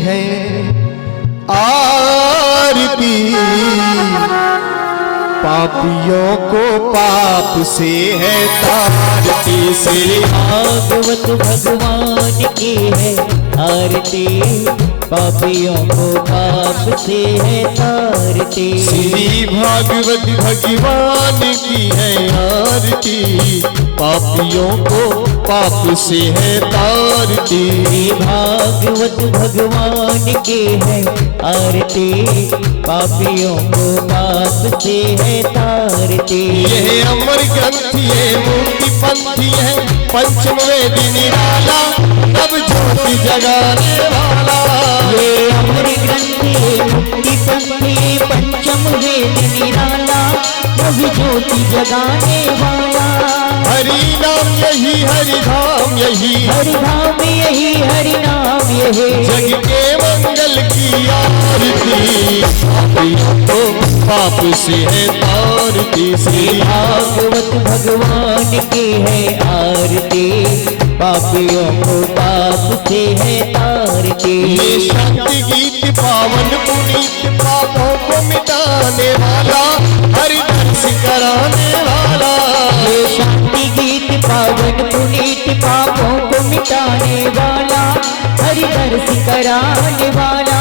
है आरती, पापियों को पाप से है तारती। श्री भागवत भगवान की है आरती, पापियों को पाप से है तारती। श्री भागवत भगवान की है आरती, पापियों को पाप से है तारती। श्री भागवत भगवान की है आरती, पापियों को पाप से है तारती। यह अमर ग्रंथि है मुक्ति पंथी है, पंचम वेद निराला, तब ज्योति जगाने वाला। ये अमर ग्रंथि मुक्ति पंथी, पंचम वेद निराला, तब ज्योति जगाने वाला। हरि नाम यही हरि धाम यही, हरि धाम यही हरि नाम यही, जग के मंगल की आरती, पापियों को पाप से है तारती। श्री भागवत भगवान की है आरती, पापियों को पाप से है तारती। ये शांति गीत पावन पुनीत, पापों को मिटाने वाला, हरि दर्श कराने वाला। ये शांति गीत पावन पुनीत, पापों को मिटाने वाला, हरि दर्श कराने वाला।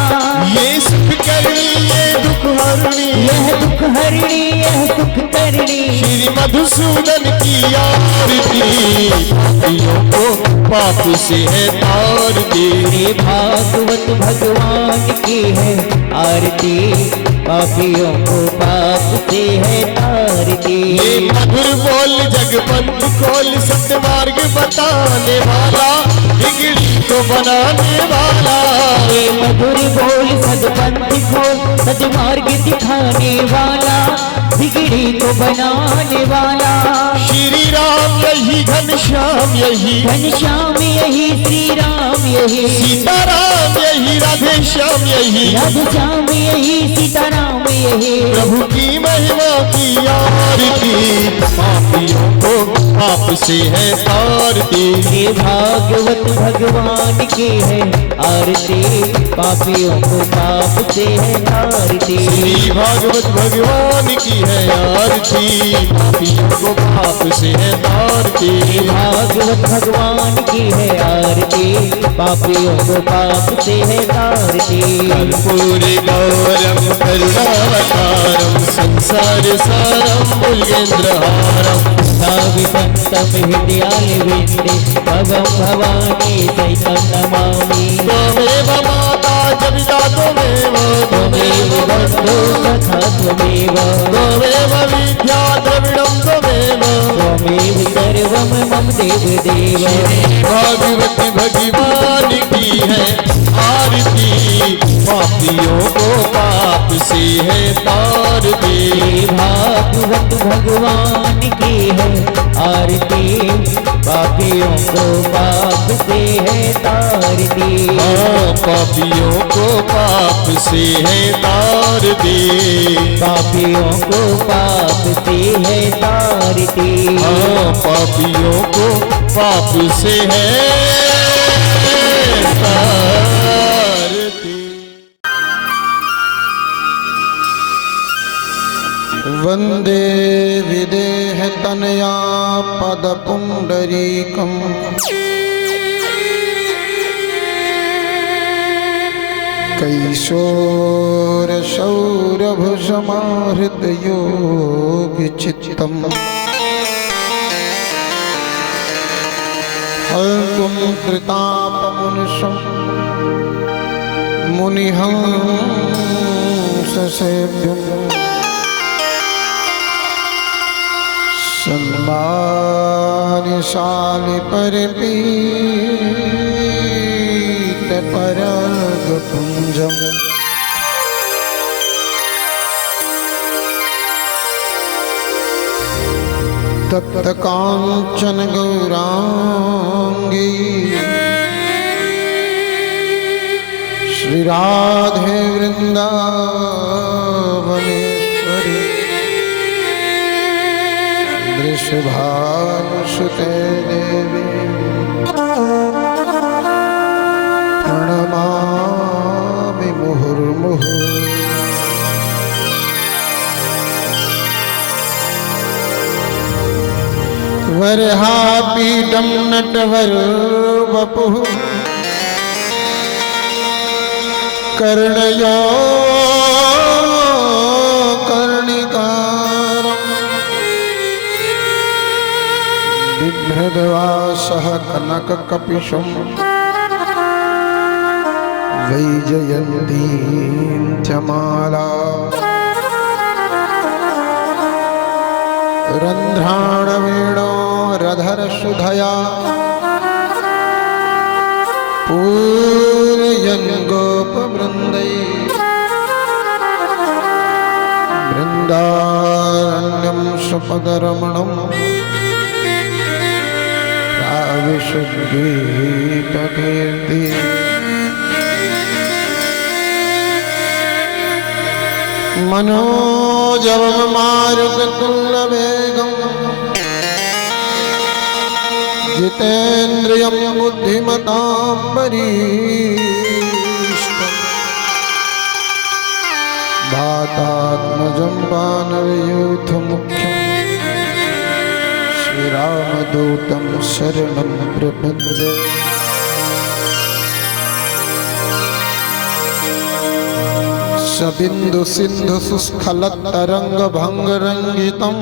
ये सुख करनी ये दुख हरणी, यह दुख हरणी यह सुख करणी, श्री मधुसूदन की आरती, पापियों को पाप से है तारती। श्री भागवत भगवान की है आरती, पापियों को पाप से है तारती। ये मधुर बोल जगपंथ खोल, सत्य मार्ग बताने वाला, बिगड़ी को बनाने वाला। ये मधुर बोल सदपंथ खोल, सदमार्ग दिखाने वाला, बिगड़ी को बनाने वाला। श्री राम यही घनश्याम यही, घनश्याम यही श्री राम यही, सीताराम यही राधे श्याम यही, राधश्याम यही सीताराम यही। प्रभु की महिमा की आरती, पापियों को पाप से है तारती। श्री भागवत भगवान की है आरती, पापियों को पाप से है तारती। श्री भागवत भगवान की है आरती, पापियों को पाप से है तारती। श्री भागवत भगवान की है आरती, पापियों को पाप से है तारती। कर्पूरी गौरम करुणावतारम, संसार सारम मुल्येन्द्रहारम, भावितंतम हृदयालविन्दे, भवं भवानी सहितं नमामि। त्वमेव माता जपिता त्वमेव, त्वमेव बन्धो सखा त्वमेव, त्वमेव विद्या द्रविणं त्वमेव, त्वमेव सर्वं मम देवदेव। भागवती भगवान की है आरती, पापियों को पाप से है तारती। श्री भागवत भगवान की है आरती, पापियों को पाप से है तारती। हाँ, पापियों को पाप से है तारती, पापियों को पाप से है तारती। हाँ, पापियों को पाप से है तारती। वंदे विदेह तनया पद पुंडरीकम्, कैशोर सौरभ समाहृत योग चित्तम्, हल्तुं कृतापमुनिशं मुनिहंस सेव्यम्, सम्मानशालि परपीत पराग पुंजम्, तप्त कांचन गौरांगी, श्री राधे वृंदावनेश्वरी, वृषभानुसुते देवी प्रणमामि। बर्हापीठं नटवर वपुः कर्णयो कर्णिकारम् बिभ्रद्वासः कनककपिशं वैजयन्तीं च माला रन्ध्राणवेणोरधरसुधया पूरयन् गोपवृन्दैः बृन्दारण्यं सुपदरमणं प्राविशद्गीतकीर्तिः मनोजवं मारुततुल्यवेगं जितेन्द्रियं बुद्धिमतां वरिष्ठं वातात्मजं वानरयूथमुख्यं श्रीरामदूतं शरणं प्रपद्ये। सबिंदु सिंधु सुस्खलत्तरंगभंगरंगितं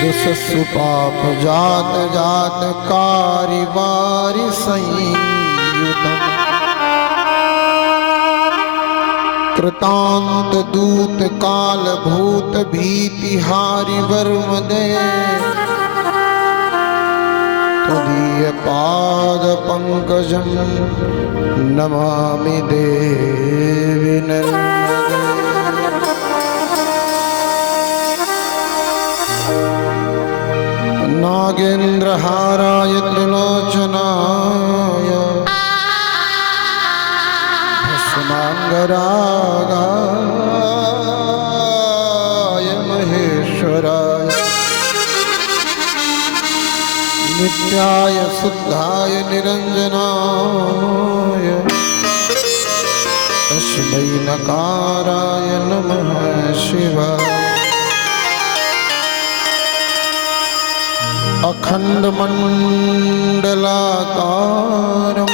दुःसुपाप जात जात कारिवारि संयुतम् कृतांत दूत काल भूत भीतिहारि वर्मदे त्वदीय पाद पंकजं नमामि देवी नर्मदे। नागेन्द्रहाराय त्रिलोचनाय भस्मांगरागाय महेश्वराय नित्याय शुद्धाय निरंजनाय तस्मै नकाराय नमः शिवाय। अखण्डमण्डलाकारं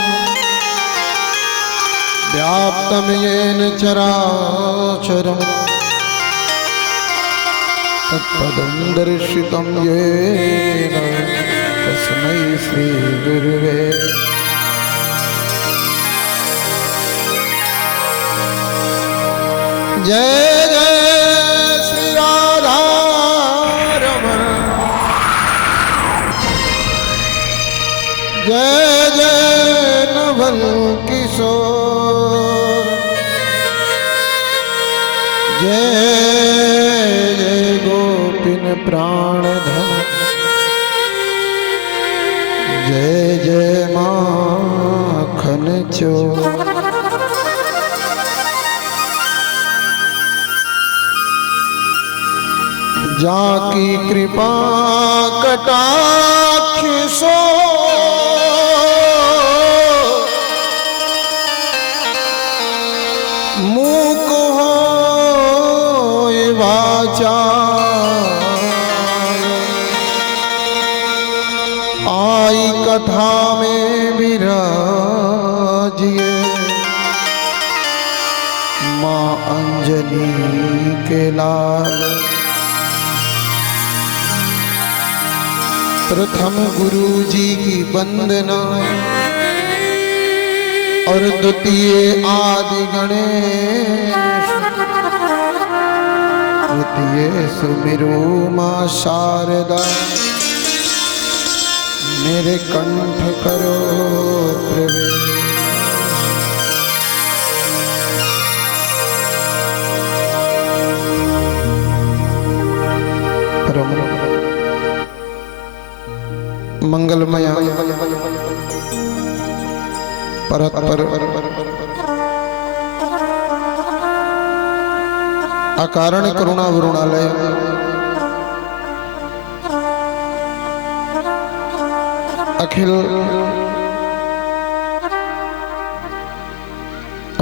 व्याप्तं येन चराचरं तत्पदं दर्शितं येन तस्मै श्रीगुरुवे। जय जय श्री राधा रमण, जय जय नवल किशोर, जय जय गोपिन प्राणधन, जय जय माखन चोर। जाकी कृपा कटाक्ष सो मूक हो वाचा आई कथा में विराजिए माँ अंजलि के लाल। प्रथम गुरु जी की वंदना और द्वितीय आदि गणेश, तृतीय सुमिरो मां शारदा। मेरे कंठ करो प्रवेश, परम मंगलमय परत्पर अकारण करुणा वरुणालय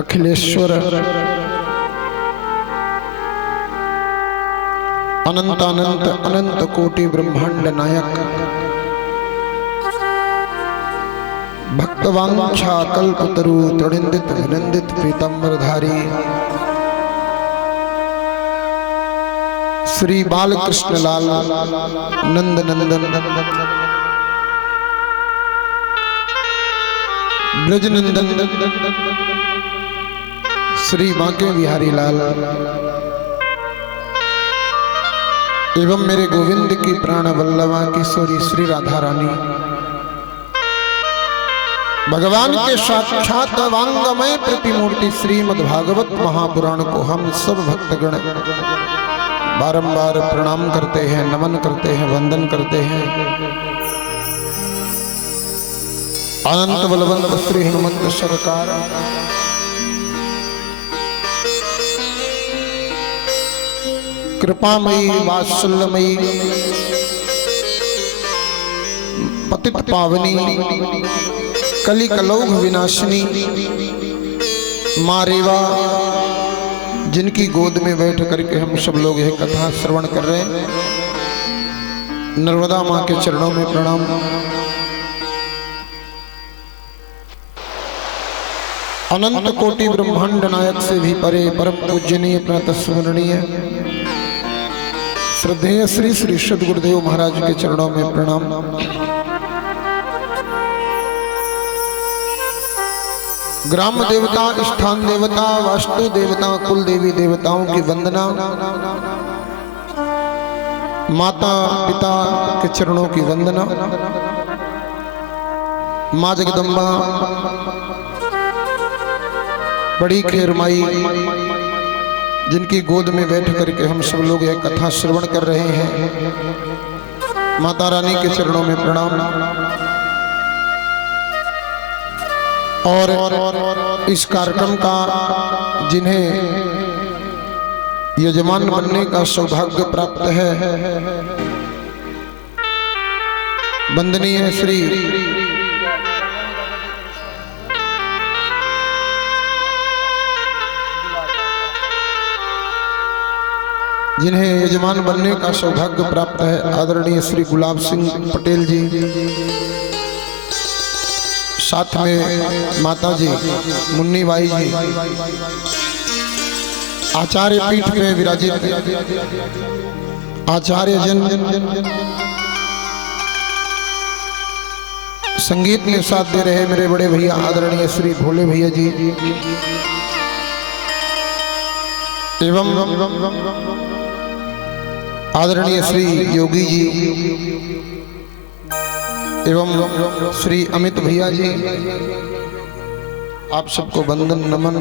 अखिलेश्वर अनंत अनंत अनंत कोटि ब्रह्मांड नायक भक्तवांछा कल्पतरु तृणिंदित विनंदित पीतांबरधारी श्री बालकृष्ण लाल नंद नंदन ब्रज नंदन श्री बांके बिहारी लाल एवं मेरे गोविंद की प्राण वल्लभा किशोरी श्री राधा रानी भगवान के साक्षात वांगमय प्रतिमूर्ति श्रीमद् भागवत महापुराण को हम सब भक्तगण बारंबार प्रणाम करते हैं, नमन करते हैं, वंदन करते हैं। अनंत बलवंत श्री हनुमंत सरकार कृपामयी वात्सल्यमयी पतित पावनी कली कलौघ विनाशिनी माँ रेवा जिनकी गोद में बैठ करके हम सब लोग यह कथा श्रवण कर रहे हैं, नर्मदा माँ के चरणों में प्रणाम। अनंत कोटि ब्रह्मांड नायक से भी परे परम पूजनीय प्रातस्मरणीय श्रद्धेय श्री श्री सद्गुरुदेव महाराज के चरणों में प्रणाम। ग्राम देवता, स्थान देवता, वास्तु देवता, कुल देवी देवताओं की वंदना, माता पिता के चरणों की वंदना, माँ जगदम्बा, बड़ी खेरमाई जिनकी गोद में बैठ करके हम सब लोग यह कथा श्रवण कर रहे हैं, माता रानी के चरणों में प्रणाम। और इस कार्यक्रम का जिन्हें यजमान बनने का सौभाग्य प्राप्त है, वंदनीय श्री जिन्हें यजमान बनने का सौभाग्य प्राप्त है, आदरणीय श्री गुलाब सिंह पटेल जी, साथ में माता जी मुन्नी बाई जी, आचार्य पीठ में विराजित आचार्य जन, संगीत में साथ दे रहे मेरे बड़े भैया आदरणीय श्री भोले भैया जी, एवं आदरणीय श्री योगी जी, एवं श्री अमित भैया जी, आप सबको वंदन नमन।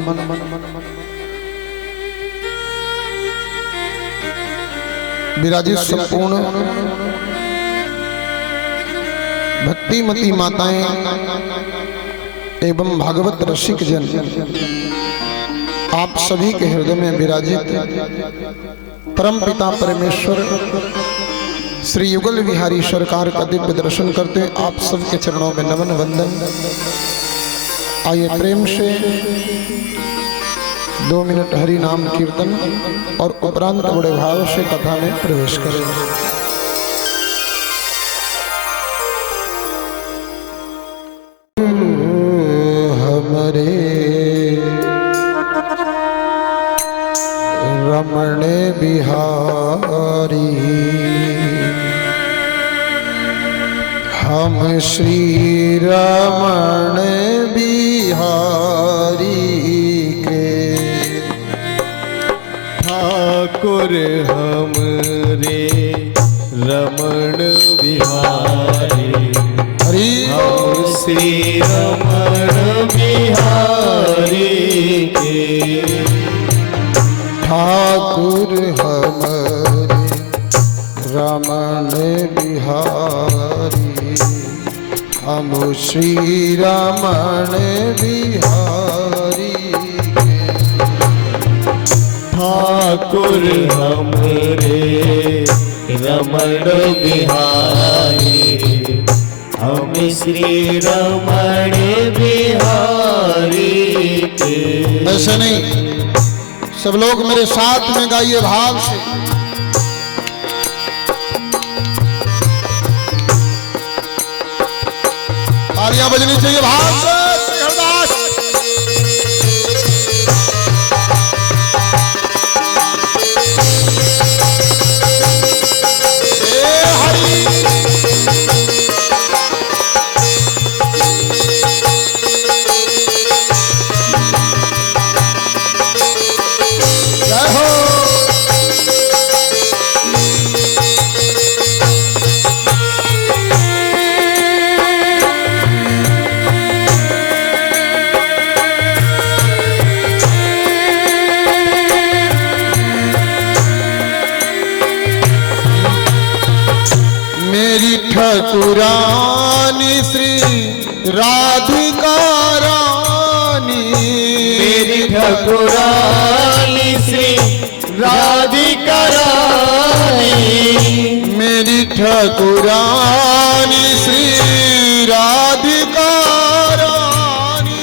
विराजित संपूर्ण भक्तिमती माताएं एवं भागवत रसिक जन, आप सभी के हृदय में विराजित परम पिता परमेश्वर श्री युगल बिहारी सरकार का दिव्य दर्शन करते आप सबके चरणों में नमन वंदन। आइए प्रेम से 2 मिनट हरि नाम कीर्तन और उपरांत बड़े भाव से कथा में प्रवेश करें। हमारे रमण बिहारी हम श्री रमण बिहारी के ठाकुर हमरे रमण बिहारी, हम श्री रमण बिहारी के ठाकुर हमरे रमण बिहारी, हम श्री रमण बिहारी के ठाकुर हमरे रमण बिहारी, हम श्री रमण बिहारी के। ऐसे नहीं, सब लोग मेरे साथ में गाइए भाव से। तालियां बजनी चाहिए भाव से हरदास। मेरी ठाकुरानी श्री राधिका रानी, मेरी ठाकुरानी श्री राधिका रानी, मेरी ठाकुरानी श्री राधिका रानी,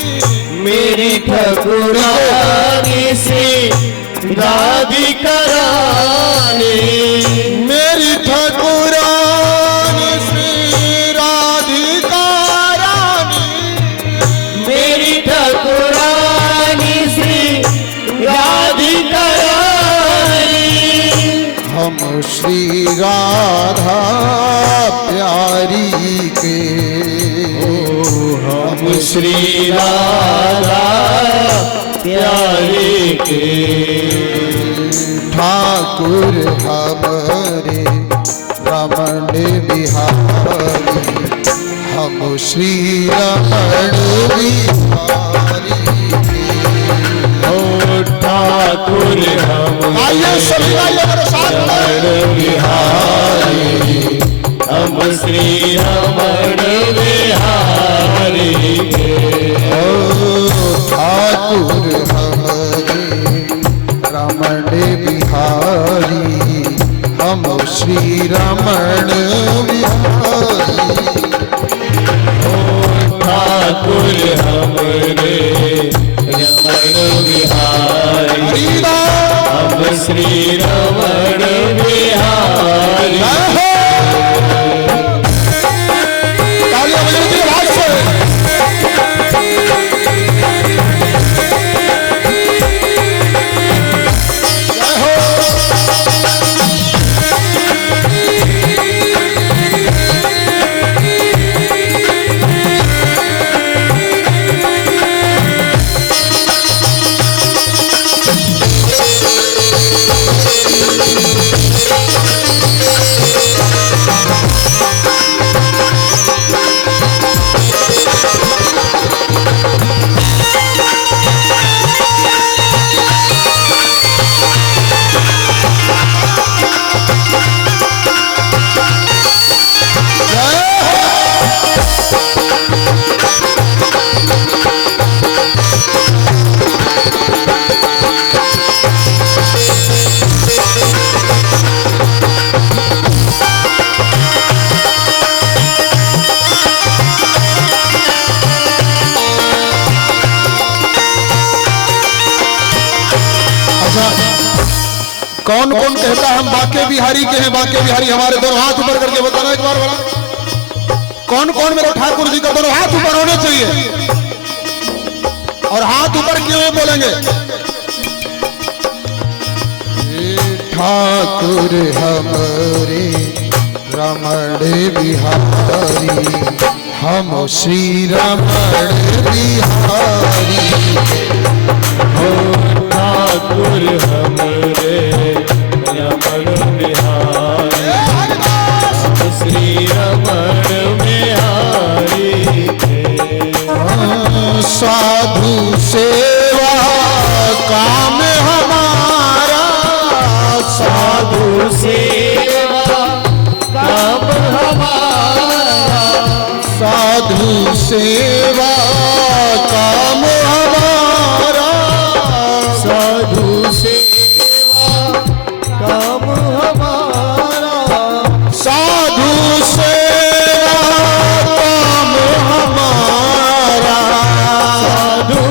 मेरी ठाकुरानी श्री राधिका रानी, मेरी ठाकुरानी श्री राधिका रानी, मेरी ठाकुरानी श्री राधिका रानी, हम श्री राधा प्यारी के, हम श्री राधा प्यारे के, ठाकुर हमारे रमण बिहारी, हम श्री रमण बिहारी के। ओ ठाकुर हम आइए सभी आइए मेरे साथ रमण बिहारी, हम श्री रमण बिहारी के। ओ ठाकुर हमारे रमण बिहारी, हम श्री रमण बिहारी। ठाकुर हमरे रमण बिहारी, हम श्री रमण बिहारी। तालियां बजनी चाहिए भाग से। कौन कौन कहता हम बाके बिहारी के हैं, बाके बिहारी हमारे दोनों हाथ ऊपर करके बताना एक बार बड़ा। कौन कौन मेरे ठाकुर जी का दोनों हाथ ऊपर होने चाहिए और हाथ ऊपर किए हुए बोलेंगे। ठाकुर हमारे रमण बिहारी, हम श्री रमण बिहारी। ठाकुर हमरे रमण बिहारी, हम श्री रमण बिहारी के। साधु सेवा काम हमारा, साधु सेवा काम हमारा, साधु सेवा काम हमारा, साधु सेवा काम हमारा, साधु सेवा काम हमारा, साधु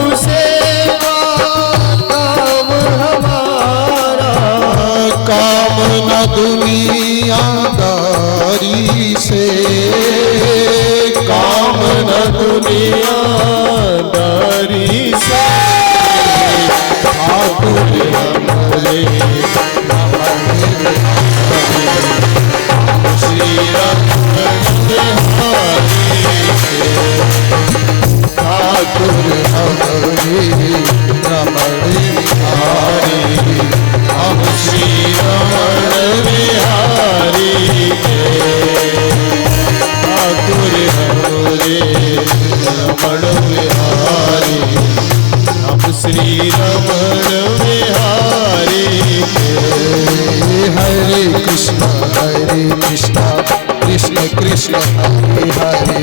श्री रमण बिहारी के। हरे कृष्ण कृष्ण कृष्ण हरे हरे,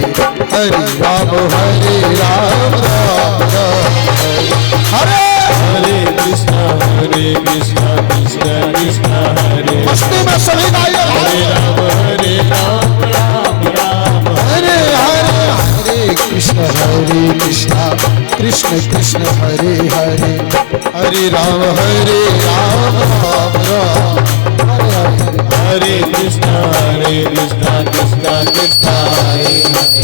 हरे राम राम राम हरे हरे कृष्ण कृष्ण कृष्ण हरे। मस्ती में सभी गाइए। हरे राम राम राम हरे हरे, हरे कृष्ण कृष्ण कृष्ण हरे हरे, हरे राम राम राम हरे कृष्ण कृष्ण कृष्ण हरे हरे।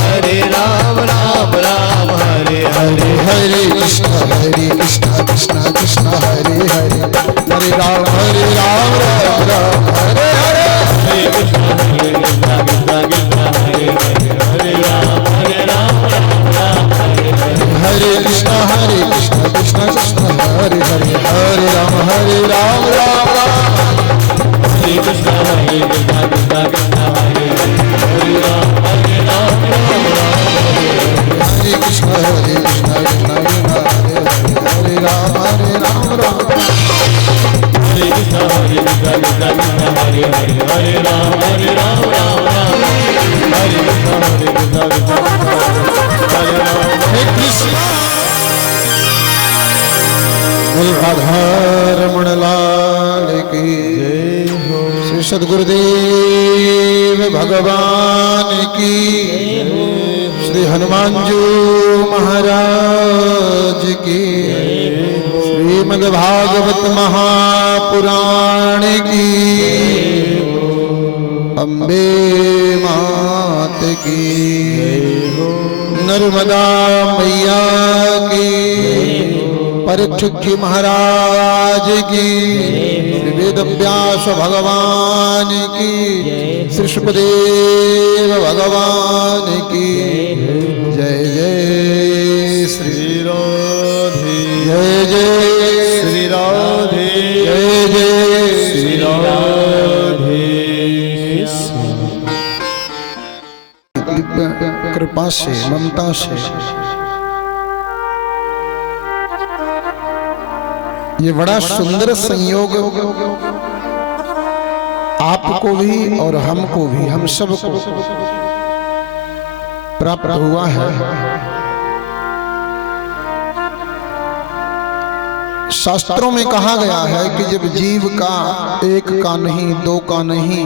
हरे राम राम राम हरे हरे। हरे कृष्ण कृष्ण कृष्ण हरे हरे, हरे राम राम राम हरे हरे। हरे कृष्ण कृष्ण कृष्ण हरे हरे। हरे राम राम हरे हरे। हरे कृष्ण कृष्ण कृष्ण हरे हरे, हरे राम राम राम। हरे कृष्ण कृष्ण कृष्ण हरे हरे। हरे राम राम हरे कृष्ण कृष्ण हरे हरे, हरे राम राम। हरे कृष्ण कृष्ण हरे हरे। हरे राम राम राम। हरे कृष्ण कृष्ण हरे राम। हे कृष्ण राधारमण लाल की जय हो। श्री सद्गुरुदेव भगवान की, श्री हनुमान जी महाराज की, श्रीमद् भागवत महापुराण की, अम्बे मात की, नर्मदा मैया की, परीक्षित जी महाराज की, श्री वेद व्यास भगवान की, श्री सुखदेव भगवान की जय जय श्री राधे। जय जय श्री राधे। जय जय श्री राधे। दिव्य कृपा से, ममता से ये बड़ा सुंदर संयोग आपको भी और हमको भी, हम सबको प्राप्त हुआ है। शास्त्रों में कहा गया है कि जब जीव का एक का नहीं, दो का नहीं,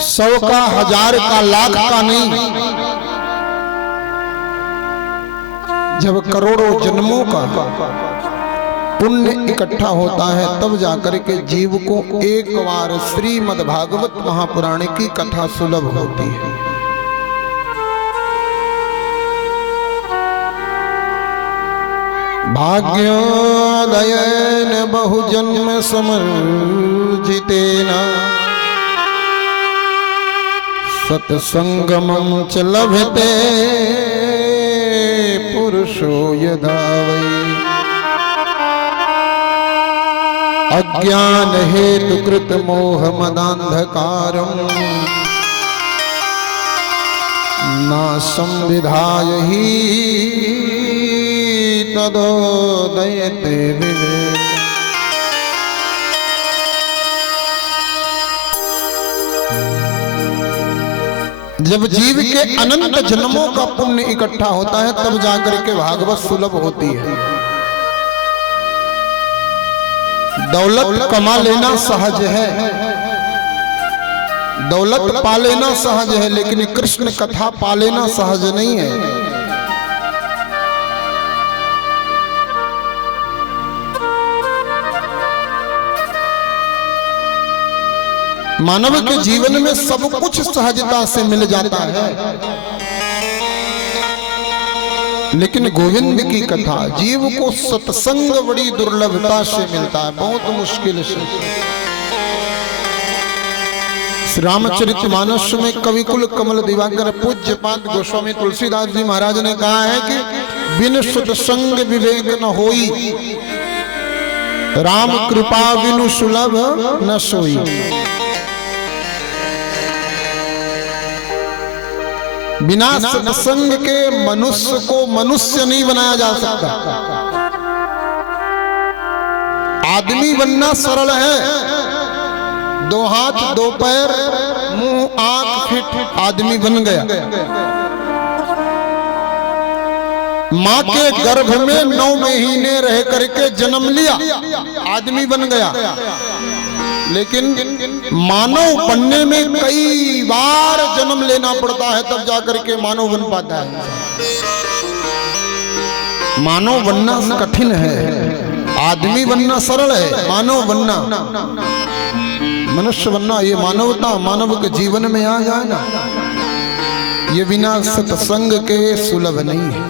100 का, 1000 का, लाख का नहीं, जब करोड़ों जन्मों का पुण्य इकट्ठा होता है, तब जाकर के जीव को एक बार श्रीमद् भागवत महापुराण की कथा सुलभ होती है। भाग्योदयन बहुजन्म समर्जितेन सत्संगमं च लभते पुरुषो यदा वै अज्ञान हेतु कृत मोह मदांधकारं न संविधाय ही तदोदयते विवेक। जब जीव के अनंत जन्मों का पुण्य इकट्ठा होता है, तब जाकर के भागवत सुलभ होती है। दौलत कमा लेना सहज है, दौलत पा लेना सहज है, लेकिन कृष्ण कथा पा लेना सहज नहीं है। मानव के जीवन में सब कुछ सहजता से मिल जाता है, लेकिन गोविंद की कथा जीव को सत्संग बड़ी दुर्लभता से मिलता है, बहुत मुश्किल से। श्री रामचरितमानस में कविकुल कमल दिवाकर पूज्यपाद गोस्वामी तुलसीदास जी महाराज ने कहा है कि बिन सत्संग विवेक न होई, राम कृपा बिनु सुलभ न सोई। बिना सत्संग के मनुष्य को मनुष्य नहीं बनाया जा सकता। आदमी बनना सरल है, 2 हाथ 2 पैर मुंह आंख फिट आदमी बन गया। मां के गर्भ में 9 महीने रह करके जन्म लिया, आदमी बन गया। लेकिन मानव बनने में कई बार जन्म लेना पड़ता है, तब जाकर के मानव बन पाता है। मानव बनना कठिन है, आदमी बनना सरल है। मानव बनना, मनुष्य बनना, ये मानवता मानव के जीवन में आ जाए ना, ये बिना सत्संग के सुलभ नहीं है।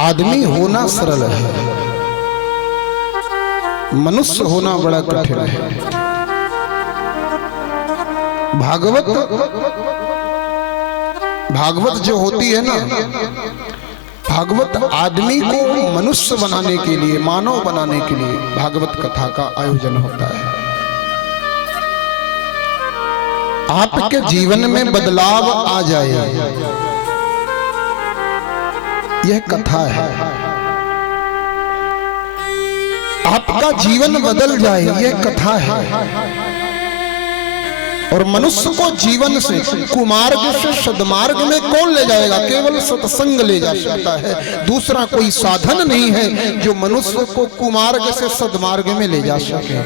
आदमी होना सरल है, मनुष्य होना बड़ा कठिन है। भागवत जो होती है ना, भागवत आदमी को मनुष्य बनाने के लिए, मानव बनाने के लिए भागवत कथा का आयोजन होता है। आपके जीवन में बदलाव आ जाए, यह कथा है। आपका जीवन बदल जाए, यह कथा है। और मनुष्य को जीवन से कुमार्ग से सद्मार्ग में कौन ले जाएगा? केवल सत्संग ले जा सकता है। दूसरा कोई साधन नहीं है जो मनुष्य को कुमार्ग से सद्मार्ग में ले जा सके।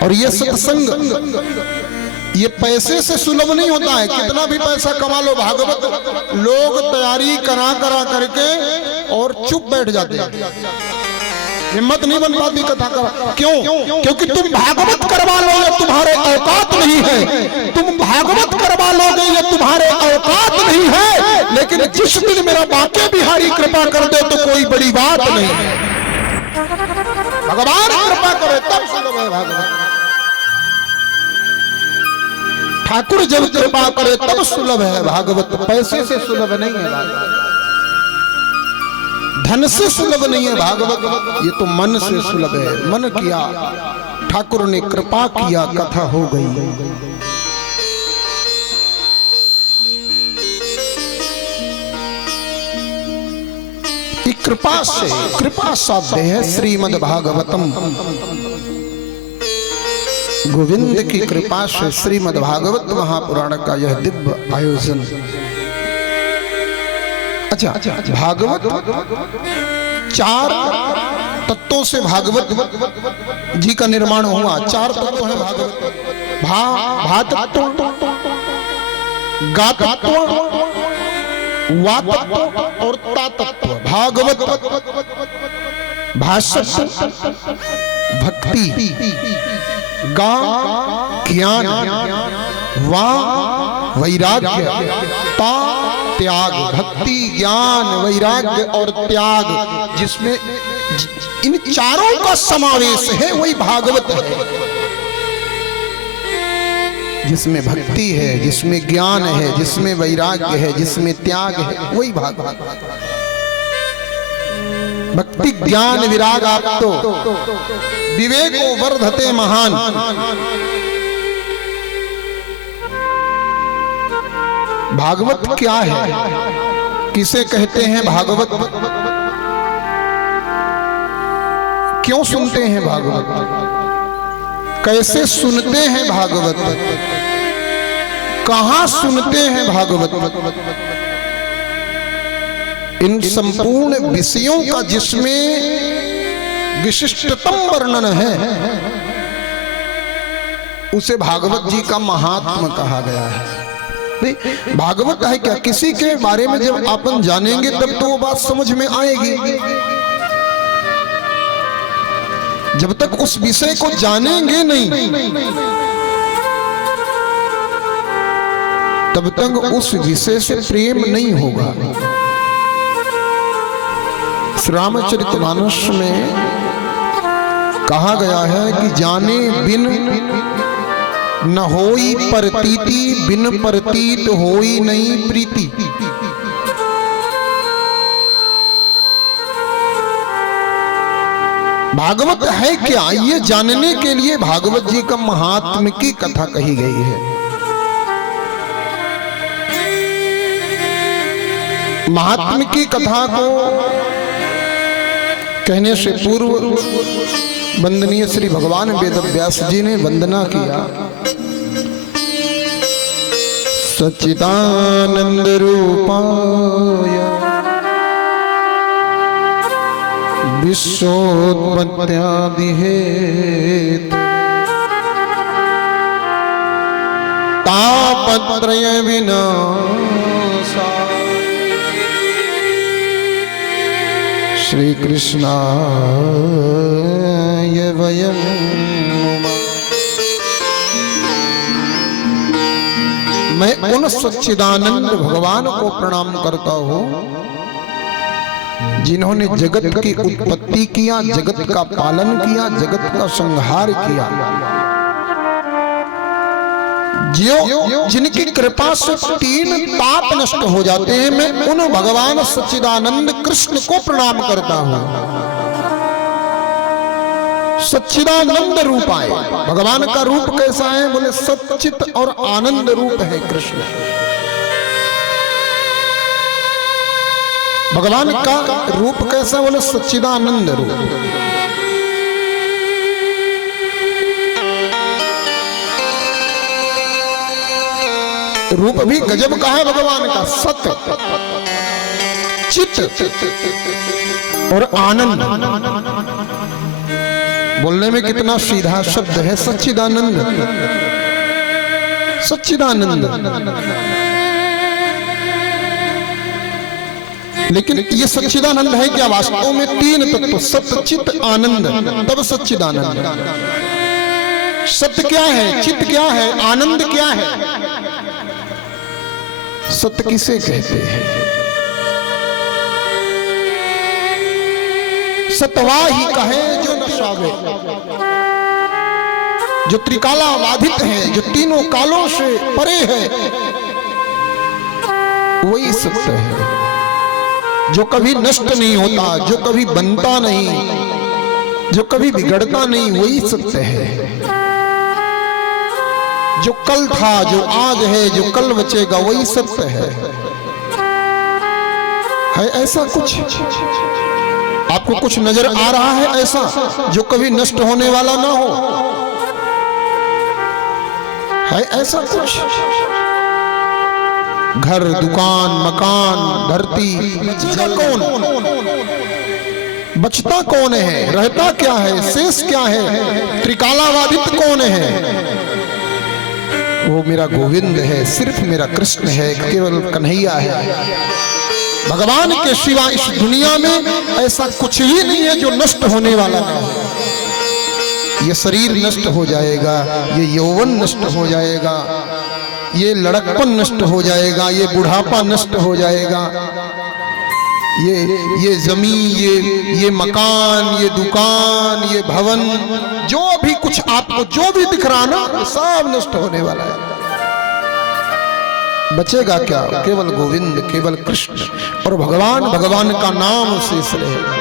और यह सत्संग ये पैसे से सुलभ नहीं होता है। कितना भी पैसा कमा लो, भागवत लोग तैयारी करा करके और चुप बैठ जाते हैं, हिम्मत नहीं बन पाती कथा करा। क्यों? क्योंकि तुम भागवत करवा लोगे, तुम्हारे औकात नहीं है। तुम भागवत करवा लोगे, ये तुम्हारे औकात नहीं है। लेकिन जिस दिन मेरा बाके बिहारी कृपा कर दे तो कोई बड़ी बात नहीं। भगवान कृपा करे तब सुलभ है भागवत। ठाकुर जब कृपा करे तब सुलभ है भागवत। पैसे से सुलभ नहीं है भागवत, धन से सुलभ नहीं है भागवत। ये तो मन से सुलभ है। मन किया, ठाकुर ने कृपा किया, कथा हो गई। कृपा से, कृपा साध्य है श्रीमद् भागवतम। गोविंद की कृपा से श्रीमद् भागवत महापुराण का यह दिव्य आयोजन। अच्छा, भागवत 4 तत्वों से भागवत जी का निर्माण हुआ। 4 तत्व है भागवत। भा तत्व, गा तत्व, वा तत्व और ता तत्व। भागवत भाष्य, भक्ति, गा ज्ञान, वा वैराग्य, ता त्याग। भक्ति, ज्ञान, वैराग्य और त्याग, जिसमें इन चारों का समावेश है, वही भागवत है। जिसमें भक्ति है, जिसमें ज्ञान है, जिसमें वैराग्य है, जिसमें त्याग है, वही भागवत। भक्ति ज्ञान विराग आप तो विवेको वर्धते महान। भागवत क्या है? किसे कहते हैं भागवत? क्यों सुनते हैं भागवत? कैसे सुनते हैं भागवत? कहां सुनते हैं भागवत? इन संपूर्ण विषयों का जिसमें विशिष्टतम वर्णन है, उसे भागवत जी का महात्म कहा गया है। भागवत है क्या? किसी के बारे में जब अपन जानेंगे तब तो वो बात समझ में आएगी। जब तक उस विषय को जानेंगे नहीं, तब तक उस विषय से प्रेम नहीं होगा। श्री रामचरितमानस में कहा गया है कि जाने बिन न होई प्रतीति, बिन प्रतीत होई नहीं प्रीति। भागवत है क्या, ये जानने के लिए भागवत जी का महात्म्य की कथा कही गई है। महात्म्य की कथा को कहने से पूर्व वंदनीय श्री भगवान वेदव्यास जी ने वंदना किया। सच्चिदानंद रूपाय विश्वोत्पत्त्यादि हेतु तापत्रय विनाशाय श्री कृष्णाय वयं नुमः। मैं उन सच्चिदानंद भगवान को प्रणाम करता हूं जिन्होंने जगत की उत्पत्ति किया, जगत का पालन किया, जगत का संहार किया, जिनकी कृपा से तीन ताप नष्ट हो जाते हैं। मैं उन भगवान सच्चिदानंद कृष्ण को प्रणाम करता हूं। सच्चिदानंद रूपाय, भगवान का रूप कैसा है? बोले सच्चित और आनंद रूप है कृष्ण। भगवान का रूप कैसा? बोले सच्चिदानंद रूप। रूप भी गजब का है भगवान का, सत्य, चित्त और आनंद। बोलने में कितना सीधा शब्द है, सच्चिदानंद, सच्चिदानंद। लेकिन ये सच्चिदानंद है क्या? वास्तव में तीन तत्व, सत्य चित्त आनंद, तब सच्चिदानंद। सत्य क्या है, चित्त क्या है, आनंद क्या है? सत्य किसे कहते हैं? सतवा ही कहे जो न सावे, जो त्रिकाला बाधित है, जो तीनों कालों से परे है, वही सत्य है। जो कभी नष्ट नहीं होता, जो कभी बनता नहीं, जो कभी बिगड़ता नहीं, वही सत्य है। जो कल था, जो आज है, जो कल बचेगा, वही सत्य है ऐसा कुछ आपको कुछ नजर आ रहा है ऐसा जो कभी नष्ट होने वाला ना हो? है ऐसा कुछ? घर, दुकान, मकान, धरती, बचता कौन? बचता कौन है? रहता क्या है? शेष क्या है? त्रिकालावादित कौन है? वो मेरा गोविंद है, सिर्फ मेरा कृष्ण है, केवल कन्हैया है। भगवान के सिवा इस दुनिया में ऐसा कुछ भी नहीं है जो नष्ट होने वाला ना हो। ये शरीर नष्ट हो जाएगा, ये यौवन नष्ट हो जाएगा, ये लड़कपन नष्ट हो जाएगा, ये बुढ़ापा नष्ट हो जाएगा, ये जमीन, ये मकान, ये दुकान, ये भवन, जो भी कुछ आपको जो भी दिख रहा ना, सब नष्ट होने वाला है। बचेगा क्या? केवल गोविंद, केवल कृष्ण और भगवान, भगवान का नाम शेष रहेगा।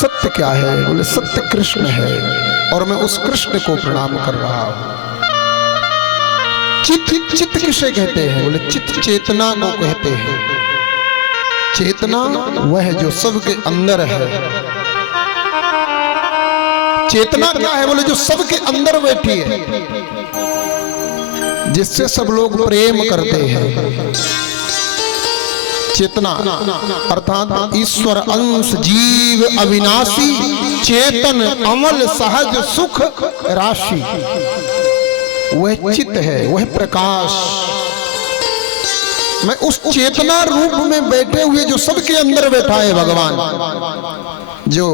सत्य क्या है? बोले सत्य कृष्ण है और मैं उस कृष्ण को प्रणाम कर रहा हूं। चित्त, चित्त किसे कहते हैं? बोले चित्त चेतना को कहते हैं। चेतना वह जो सबके अंदर है। चेतना क्या है? बोले जो सबके अंदर बैठी है, जिससे सब लोग प्रेम करते हैं। चेतना अर्थात ईश्वर अंश, जीव अविनाशी, चेतन अमल सहज सुख राशि, वह चित्त है, वह प्रकाश। मैं उस चेतना रूप में बैठे हुए जो सबके अंदर बैठा है भगवान, जो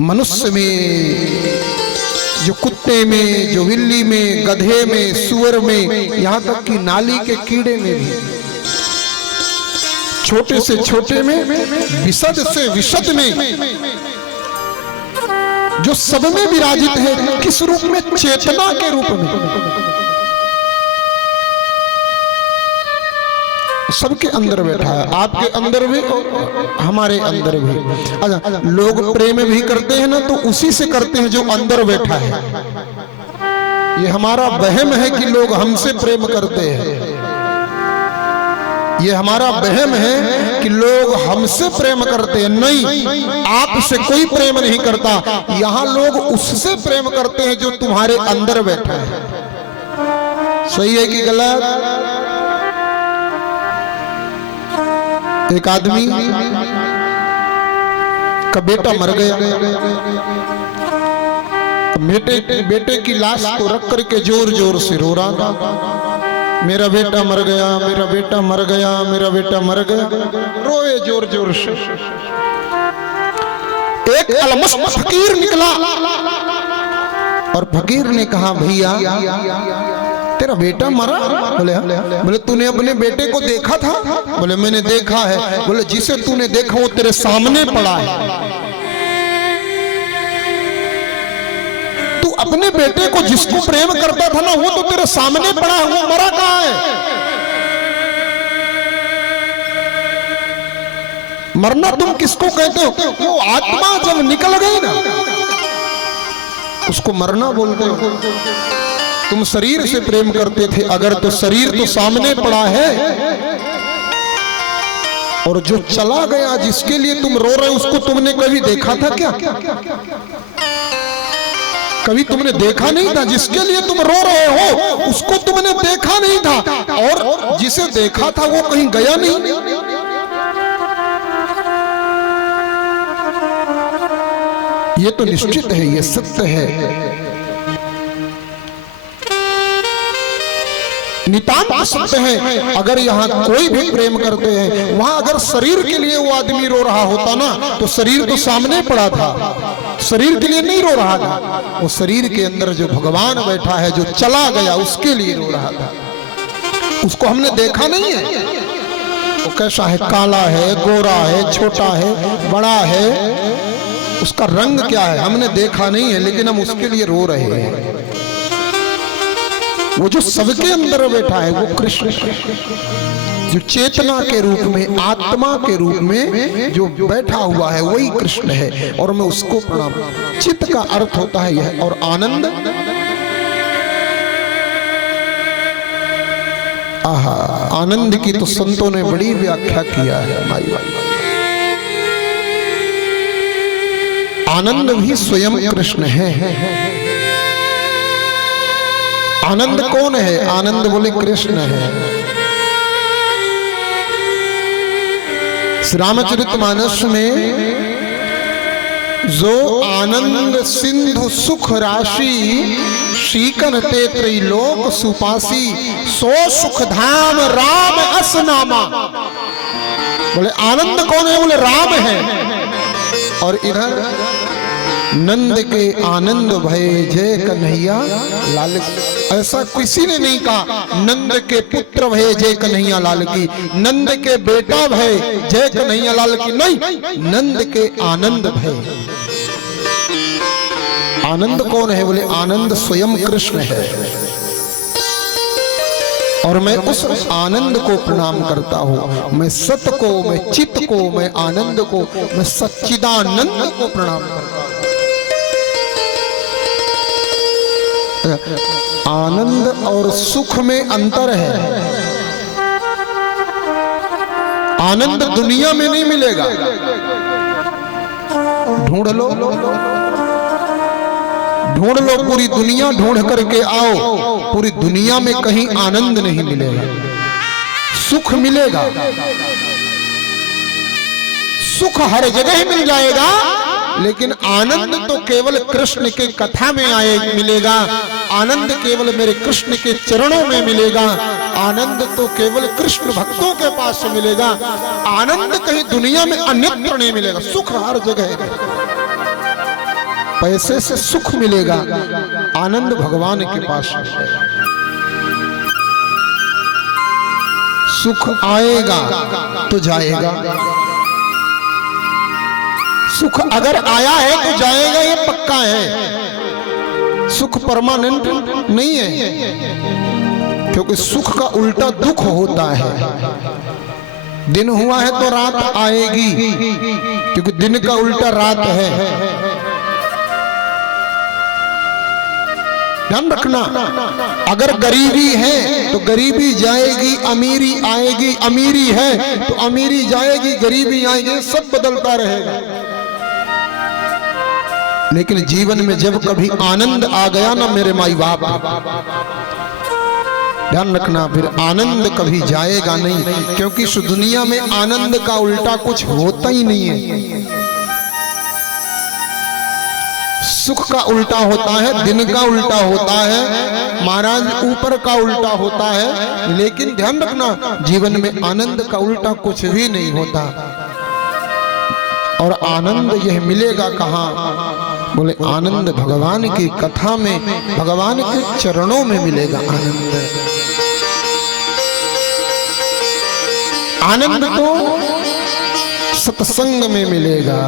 मनुष्य में, जो कुत्ते में, जो बिल्ली में, गधे में, सुअर में, यहाँ तक कि नाली के कीड़े में भी, छोटे से छोटे में, विशद से विशद में, जो सब में विराजित है। किस रूप में? चेतना के रूप में। सबके अंदर बैठा है, आपके अंदर भी और हमारे अंदर भी। अच्छा, लोग प्रेम भी करते हैं ना तो उसी से करते हैं जो अंदर बैठा है। ये हमारा वहम है कि लोग हमसे प्रेम करते हैं, ये हमारा वहम है कि लोग हमसे प्रेम करते हैं। नहीं, आपसे कोई प्रेम नहीं करता, यहां लोग उससे प्रेम करते हैं जो तुम्हारे अंदर बैठा है। सही है कि गलत? एक आदमी का बेटा मर गया, बेटे की लाश को रख करके जोर जोर से रो रहा था, मेरा बेटा मर गया, मेरा बेटा मर गया, मेरा बेटा मर गया, रोए जोर जोर से। एक अलमस्त फकीर निकला और फकीर ने कहा, भैया तेरा बेटा मरा? बोले तूने अपने बेटे को देखा था? बोले मैंने देखा है। बोले जिसे तूने देखा वो तेरे सामने पड़ा है। तू अपने बेटे को जिसको प्रेम करता था ना वो तो तेरे सामने पड़ा है, वो मरा कहां है? मरना तुम किसको कहते हो? वो आत्मा जब निकल गई ना उसको मरना बोलते हो। तुम शरीर से प्रेम करते थे अगर, तो शरीर तो सामने पड़ा है, और जो चला गया जिसके लिए तुम रो रहे हो उसको तुमने कभी देखा था क्या? कभी तुमने देखा नहीं था? जिसके लिए तुम रो रहे हो उसको तुमने देखा नहीं था, और जिसे देखा था वो कहीं गया नहीं। ये तो निश्चित है, ये सत्य है, नितांत सत्य है। अगर यहाँ कोई भी प्रेम करते हैं, वहां अगर शरीर के लिए वो आदमी रो रहा होता ना तो शरीर तो सामने पड़ा था, शरीर के लिए नहीं रो रहा था, वो शरीर के अंदर जो भगवान बैठा है, जो चला गया उसके लिए रो रहा था। उसको हमने देखा नहीं है, वो कैसा है, काला है, गोरा है, छोटा है, बड़ा है, उसका रंग क्या है हमने देखा नहीं है, लेकिन हम उसके लिए रो रहे हैं। वो जो सबके अंदर बैठा है वो कृष्ण, जो चेतना के रूप में, आत्मा के रूप में जो बैठा हुआ है वही कृष्ण है, और मैं उसको प्रणाम। चित्त का अर्थ होता है यह, और आनंद, आहा, आनंद की तो संतों ने बड़ी व्याख्या किया है। माई आनंद भी स्वयं कृष्ण है। आनंद कौन है? आनंद बोले कृष्ण है। श्री रामचरितमानस में जो आनंद सिंधु सुख राशि शीकन ते त्रैलोक सुपासी, सो सुख धाम राम अस नामा। बोले आनंद कौन है? बोले राम है। और इधर नंद के आनंद भय जय कन्हैया लाल। ऐसा किसी ने नहीं कहा नंद के पुत्र भय जय कन्हैया लाल की, नंद के बेटा भय जय कन्हैया लाल की, नहीं, नंद के आनंद भय। आनंद कौन है? बोले आनंद स्वयं कृष्ण है, और मैं उस आनंद को प्रणाम करता हूं। मैं सत को, मैं चित्त को, मैं आनंद को, मैं सच्चिदानंद को प्रणाम करता हूं। आनंद और सुख में अंतर है। आनंद दुनिया में नहीं मिलेगा, ढूंढ लो, ढूंढ लो, पूरी दुनिया ढूंढ करके आओ, पूरी दुनिया में कहीं आनंद नहीं मिलेगा। सुख मिलेगा, सुख हर जगह मिल जाएगा, लेकिन आनंद तो केवल कृष्ण के कथा में आए मिलेगा। आनंद केवल मेरे कृष्ण के चरणों में मिलेगा। आनंद तो केवल कृष्ण भक्तों के पास मिलेगा। आनंद कहीं दुनिया में अन्यत्र नहीं मिलेगा। सुख हर जगह है, पैसे से सुख मिलेगा, आनंद भगवान के पास मिलेगा। सुख आएगा तो जाएगा, सुख अगर आया है तो जाएगा, ये पक्का है। सुख परमानेंट नहीं है। क्योंकि सुख का उल्टा दुख होता है। दिन हुआ है तो रात आएगी, क्योंकि दिन का उल्टा रात है। ध्यान रखना, अगर गरीबी है तो गरीबी जाएगी, अमीरी आएगी, अमीरी है तो अमीरी जाएगी, गरीबी आएगी, सब बदलता रहेगा। लेकिन जीवन में जब कभी आनंद आ गया ना मेरे माई बाप, ध्यान रखना, फिर आनंद कभी जाएगा नहीं, क्योंकि इस दुनिया में आनंद का उल्टा कुछ होता ही नहीं है। सुख का उल्टा होता है, दिन का उल्टा होता है, महाराज ऊपर का उल्टा होता है, लेकिन ध्यान रखना जीवन में आनंद का उल्टा कुछ भी नहीं होता। और आनंद यह मिलेगा कहाँ? बोले आनंद भगवान की कथा में, भगवान के चरणों में मिलेगा आनंद। आनंद तो सत्संग में मिलेगा।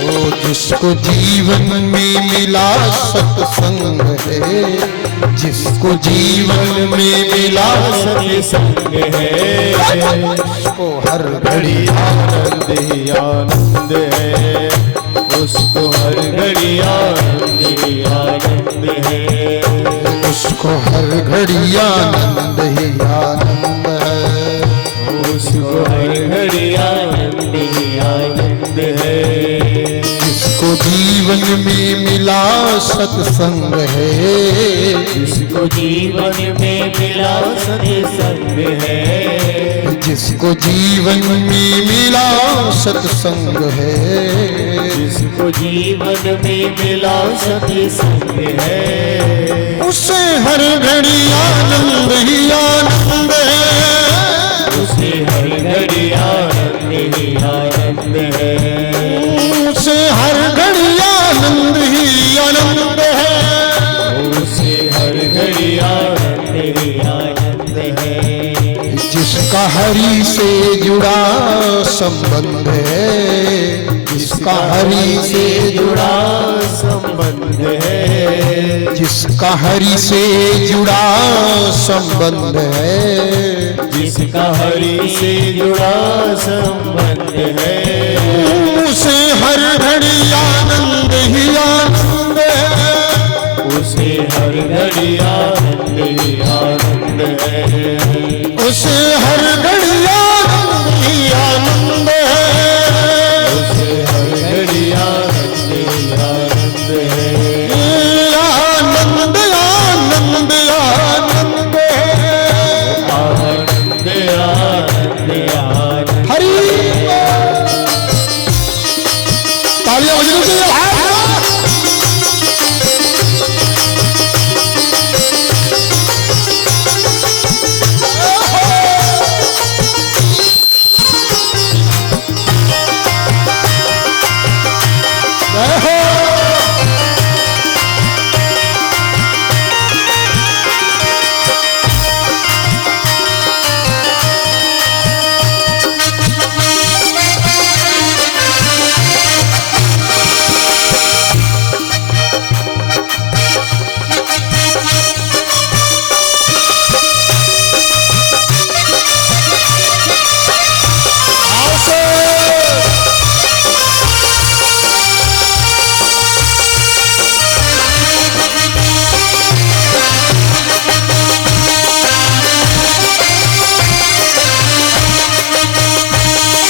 वो जिसको जीवन में मिला सत्संग है, जिसको जीवन में मिला सत्संग है, उसको हर घड़ी आनंद ही आनंद है, उसको हर घड़ी आनंद ही आनंद है, उसको हर घड़ी आनंद ही आनंद है, उसको हर घड़ी आनंद ही आनंद है, जिसको जीवन में मिला सत्संग है, जिसको जीवन में मिला सत्संग है, जिसको जीवन में मिला सत्संग है, जिसको जीवन में मिला सत्संग है, उसे हर घड़ी आनंद ही आनंद है, उसे हर घड़ी आनंद ही आनंद है, उसे हर घड़ी आनंद ही आनंद है, उसे हर घड़ी आनंद ही आनंद है, जिसका हरि से जुड़ा संबंध है, जिसका हरि से जुड़ा संबंध है, जिसका हरि से जुड़ा संबंध है, जिसका हरि से जुड़ा संबंध है, उसे हर घड़ी आनंद ही आनंद है, उसे हर घड़ी आनंद ही आनंद है, उसे हर घड़ी आनंद ही आनंद है, उसे हर घड़ी आनंद ही आनंद है, आनंद आनंद आनंद है, आनंद आनंद आनंद। हरि तालियां बजनी चाहिए।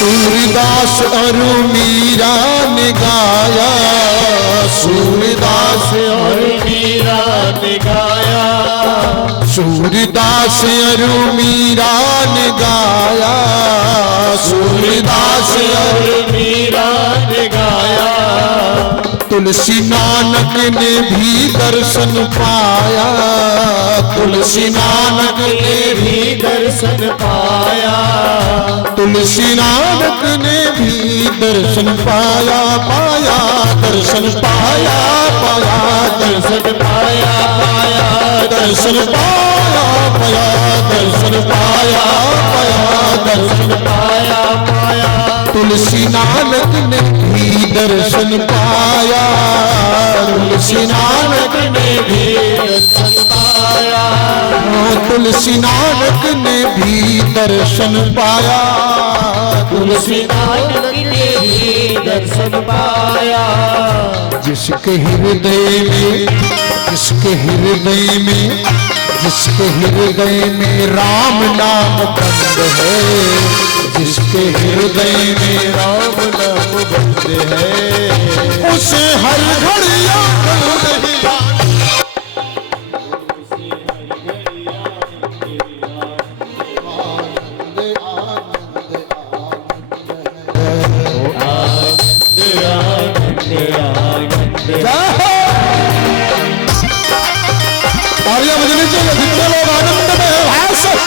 सूरदास और मीरा ने गाया, सूरदास और मीरा ने गाया, सूरदास और मीरा ने गाया, सूरदास और मीरा ने गाया, तुलसी नानक ने भी दर्शन पाया, तुलसी नानक ने भी दर्शन पाया, तुलसी नानक ने भी दर्शन पाया, पाया दर्शन पाया, पाया दर्शन पाया, पाया दर्शन पाया, पाया दर्शन पाया, पाया दर्शन पाया, पाया तुलसी नानक ने भी दर्शन पाया, तुलसी नानक ने भी दर्शन पाया, तुलसी नानक ने भी दर्शन पाया, तुलसी नानक ने भी दर्शन पाया। जिसके हृदय में, जिसके हृदय में, जिसके हृदय में राम नाम बंद है, जिसके हृदय में राम नाम बंद है, उसे हर घड़ी आनंद ही तालियां बजनी चाहिए, जितने लोग आनंद में है भाई सब।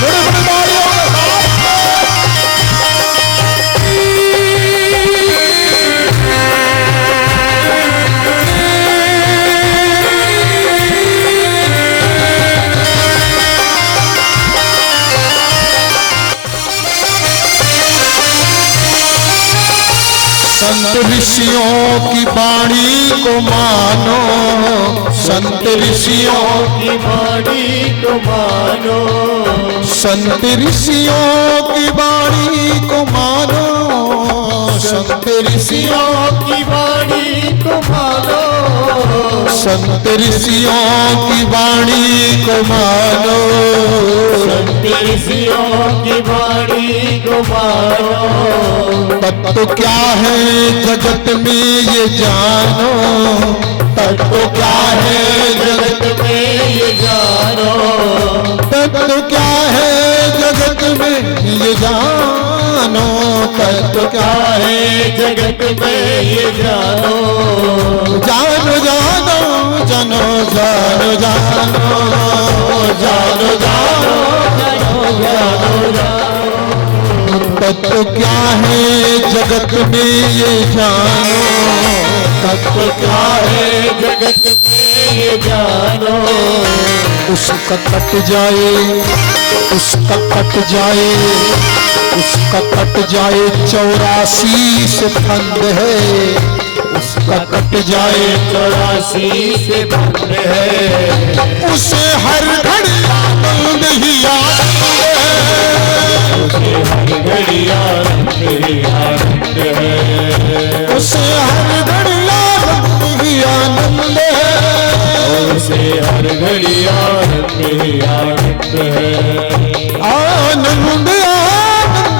बड़े बड़े तालियों के साथ। संत ऋषियों की वाणी को मानो, संत ऋषियों की वाणी को मानो, संत ऋषियों की वाणी को मानो, संत ऋषियों की वाणी को मानो, संत ऋषियों की वाणी को मानो, संत ऋषियों की वाणी को मानो। तत्व क्या है जगत में ये जानो, तत्व क्या है जगत में ये जानो, तत्व क्या है जगत में ये जानो, तत्व क्या है जगत में ये जानो, जानो जानो जानो जानो जानो जानो जानो जानो जानो, तत्व क्या है जगत में ये जानो, तत्व क्या है जगत में ये जानो। उसका कट जाए, उसका कट जाए, उसका कट जाए 84 से फंद है, उसका कट जाए 84 से बंद है, उसे हर घड़ी आनंद ही आनंद है, उसे हर घड़ी आनंद ही आनंद है, उसे हर घड़ी आनंद ही आनंद है, उसे हर घड़ी आनंद ही आनंद है, आनंद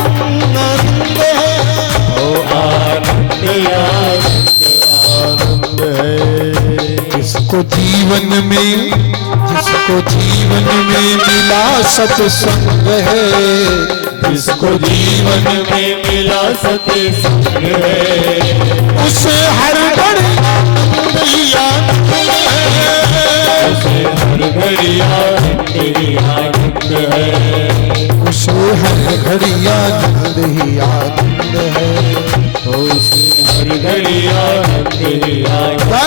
आनंद है, ओ आनंद आनंद है। जिसको जीवन में, जिसको जीवन में मिला सत्संग है, जिसको जीवन में मिला सत्संग है, उसे हर घड़ी आनंद ही आनंद है, उसे हर घड़ी आनंद ही आनंद है, उसे हर घड़ी आनंद ही आनंद है। उसे हर घड़ी आनंद ही आनंद है।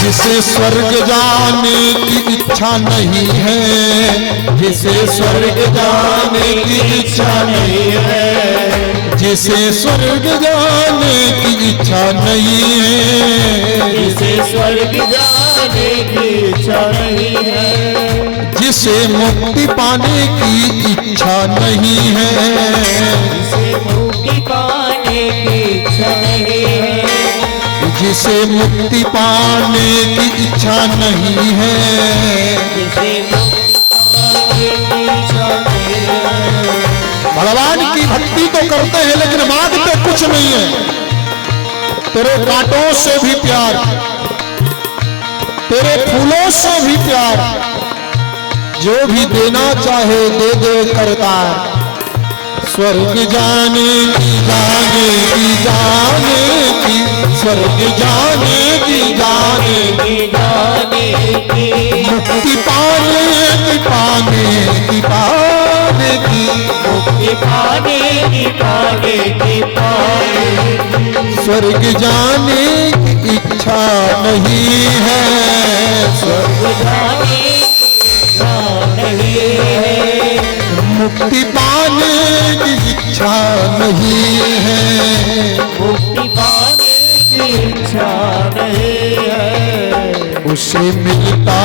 जिसे स्वर्ग जाने की इच्छा नहीं है, जिसे स्वर्ग जाने की इच्छा नहीं है, जिसे स्वर्ग जाने की इच्छा नहीं है, जिसे स्वर्ग जाने की इच्छा इच्छा नहीं है, जिसे मुक्ति पाने की इच्छा नहीं है, जिसे मुक्ति पाने की इच्छा नहीं है, जिसे मुक्ति पाने की इच्छा नहीं है, जिसे मुक्ति पाने की इच्छा नहीं है। भगवान की भक्ति तो करते हैं लेकिन मांगते कुछ नहीं है। तेरे कांटों से भी प्यार, तेरे फूलों से भी प्यार, जो भी देना चाहे दे दे करतार। स्वर्ग जाने की जाने की जाने की, स्वर्ग जाने की जाने की जाने की मुक्ति पाने की पाने की पाने की, मुक्ति पाने की पाने की पाने की स्वर्ग जाने की इच्छा नहीं है, स्वर्ग जाने का नहीं है, मुक्ति पाने की इच्छा नहीं है, मुक्ति पाने की इच्छा नहीं है। उसे मिलता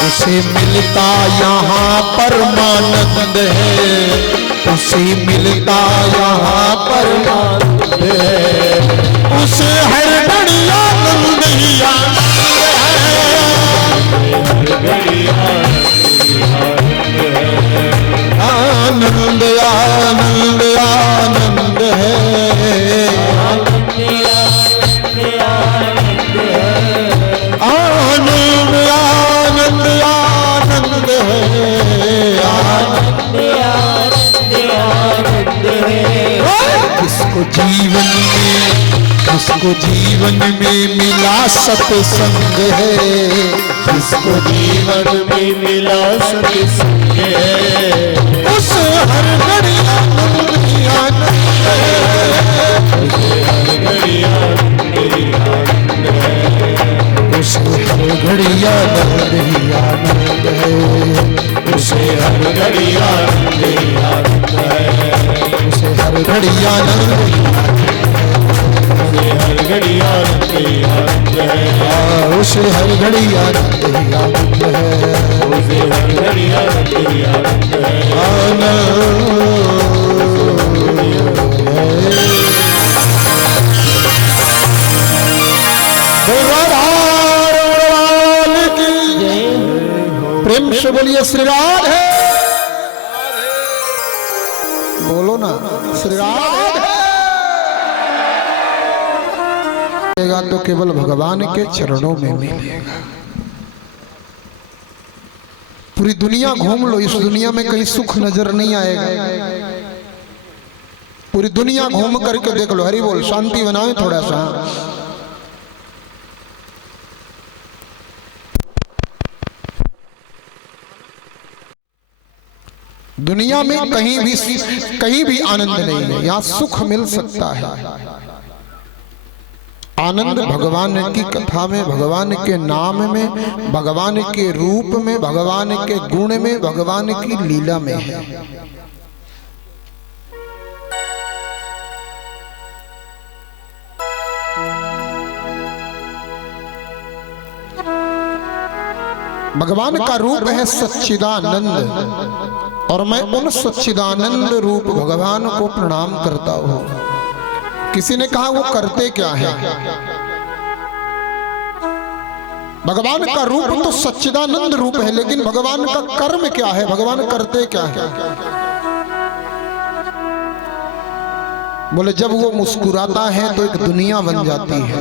उसे मिलता यहाँ परमानंद है, उसे मिलता यहाँ परमानंद है, उसे हर घड़ी आनंद ही आनंद है, आनंद आनंद आनंद है, आनंद आनंद आनंद है, जिसको जीवन में मिला सत्संग है, जिसको जीवन में मिला सत्संग है, उस हर घड़ी आनंद ही आनंद है, उसे हर घड़ी आनंद ही आनंद है, उसे हर घड़ी आनंद ही आनंद है, उसे हर घड़ी आनंद ही आनंद है, उसे हर घड़ी आनंद ही हर घड़ी आनंद ही आनंद है, उसे हर घड़ी आनंद ही आनंद है, उसे हर घड़ी आनंद ही आनंद है, प्रेम से बोलिए श्री राधे, बोलो ना श्री राधे। तो केवल भगवान के चरणों में मिलेगा। पूरी दुनिया घूम लो, इस दुनिया में कहीं सुख नजर नहीं आएगा। पूरी दुनिया घूम करके देख लो, हरि बोल, शांति बनाए थोड़ा सा। दुनिया में कहीं भी आनंद नहीं है। यहाँ सुख मिल सकता है। आनंद भगवान की कथा में, भगवान के नाम में, भगवान के रूप में, भगवान के गुण में, भगवान की लीला में है। भगवान का रूप है सच्चिदानंद, और मैं उन सच्चिदानंद रूप भगवान को प्रणाम करता हूं। किसी ने कहा वो करते क्या है? भगवान का रूप तो सच्चिदानंद रूप है, लेकिन भगवान का कर्म क्या है? भगवान करते क्या है? बोले जब वो मुस्कुराता है तो एक दुनिया बन जाती है।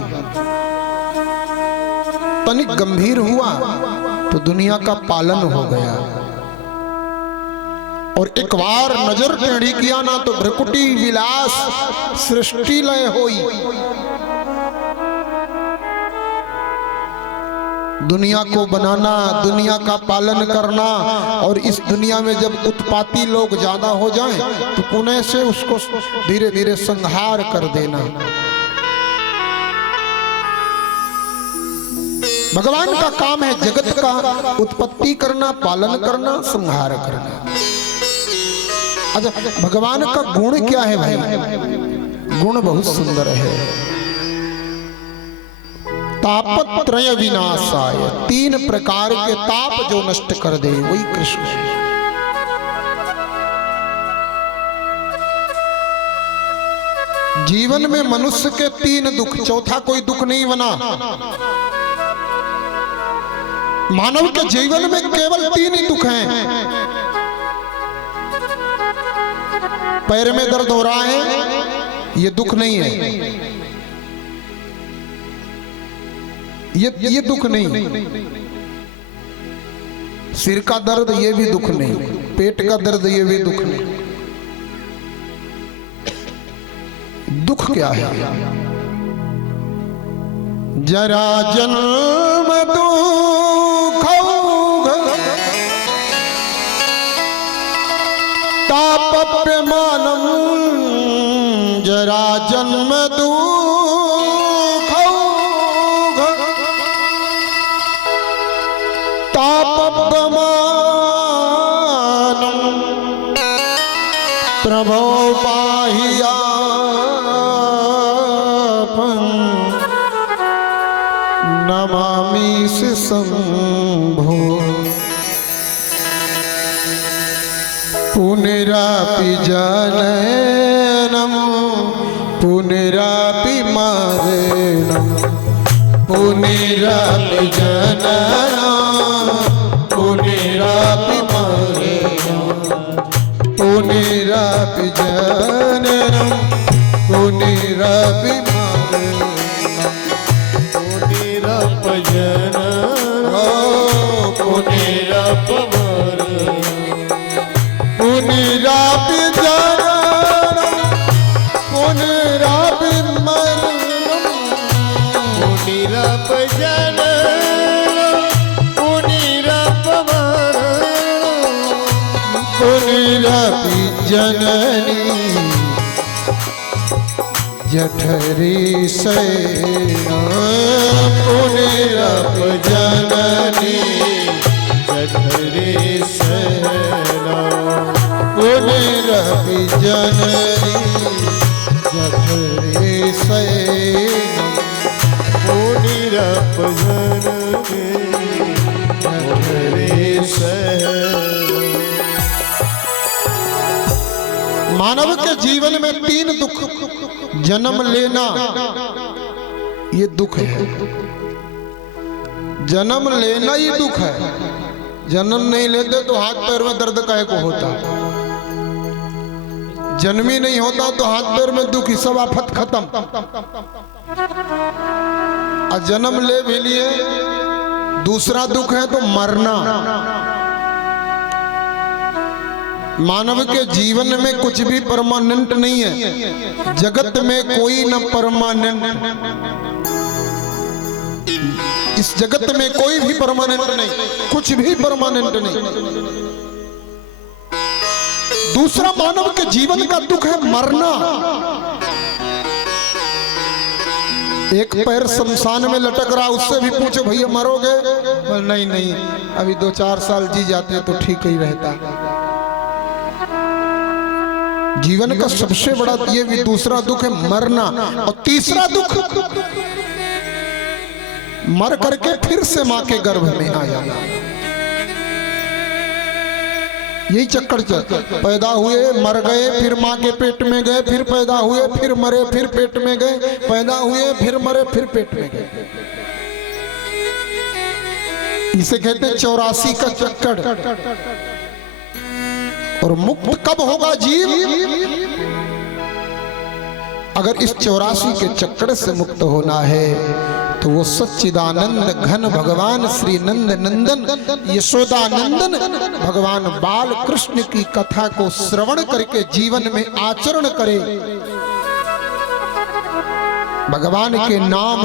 तनिक गंभीर हुआ तो दुनिया का पालन हो गया। और एक बार नजर टेढ़ी किया ना तो भ्रकुटी विलास सृष्टि लय होई। दुनिया को बनाना, दुनिया का पालन करना, और इस दुनिया में जब उत्पाती लोग ज्यादा हो जाएं तो पुनः से उसको धीरे धीरे संहार कर देना। भगवान का काम है जगत का उत्पत्ति करना, पालन करना, संहार करना। अच्छा, भगवान का गुण क्या है भाई? गुण बहुत सुंदर है। तापत्रय विनाशाय, 3 प्रकार के ताप जो नष्ट कर दे वही कृष्ण है। जीवन में मनुष्य के 3 दुख, चौथा कोई दुख नहीं बना। मानव के जीवन में केवल 3 ही दुख हैं। पैर में दर्द हो रहा है, ये दुख नहीं है, ये दुख नहीं। सिर का दर्द, ये भी दुख नहीं। पेट का दर्द, ये भी दुख नहीं। दुख क्या है? जरा जन्म दुख ताप्यमानम, जरा जन्म दुख ताप्यमानम, प्रभो पाहिया नमामि शंभो। पुनरापि जननम पुनरापि मरणम, पुनरापि जननम पुनरापि मरणम, पुनरापि जननम पुनरापि मरणम, पुनरापि जननम पुनरापि मरणम, पुनरापि जननम पुनरापि मरणम, पुनरापि जननम पुनरापि मरणम, पुनरापि जननी जठरी शय्या, पुनरापि जननी जठरी शय्या, पुनरापि जननी जठरी शय्या, पुनरापि जननी जठरी शय्या। मानव के जीवन में 3 दुख, जन्म लेना ये दुख है, जन्म लेना ही दुख है। जन्म नहीं लेते तो हाथ पैर में दर्द काहे को होता? जन्म ही नहीं होता तो हाथ पैर में दुख, सब आफत खत्म। और जन्म ले भी लिए, दूसरा दुख है तो मरना। मानव के जीवन में कुछ भी परमानेंट नहीं है। जगत में कोई न परमानेंट, इस जगत में कोई भी परमानेंट नहीं, कुछ भी परमानेंट नहीं। दूसरा मानव के जीवन का दुख है मरना। एक पैर शमशान में लटक रहा, उससे भी पूछो भैया मरोगे? नहीं नहीं, अभी 2-4 साल जी जाते तो ठीक ही रहता। जीवन का सबसे बड़ा ये भी दूसरा दुख है मरना। और तीसरा दुख मर करके फिर से मां के गर्भ में आ जाना। यही चक्कर पैदा हुए, मर गए, फिर मां के पेट में गए, फिर पैदा हुए, फिर मरे, फिर पेट में गए, पैदा हुए, फिर मरे, फिर पेट में गए। इसे कहते हैं 84 का चक्कर। और मुक्त कब होगा जीव? अगर इस 84 के चक्कर से मुक्त होना है तो वो सच्चिदानंद घन भगवान श्री नंद नंदन यशोदानंदन भगवान बाल कृष्ण की कथा को श्रवण करके जीवन में आचरण करे। भगवान के नाम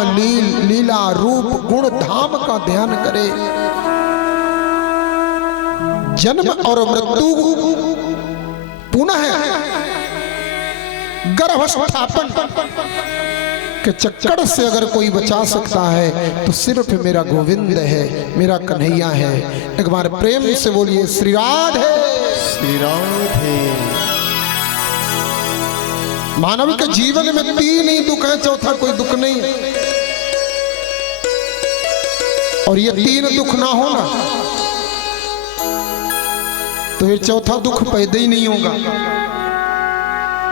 लीला रूप गुण धाम का ध्यान करे। जन्म और मृत्यु पुनः गर्भस्थापन के चक्कर से अगर कोई बचा सकता है तो सिर्फ मेरा गोविंद है, मेरा कन्हैया है। एक बार प्रेम से बोलिए श्री राधे श्री राधे। मानव के जीवन में 3 ही दुख है, चौथा कोई दुख नहीं है। और ये तीन दुख ना हो ना तो फिर चौथा दुख पैदा ही नहीं होगा।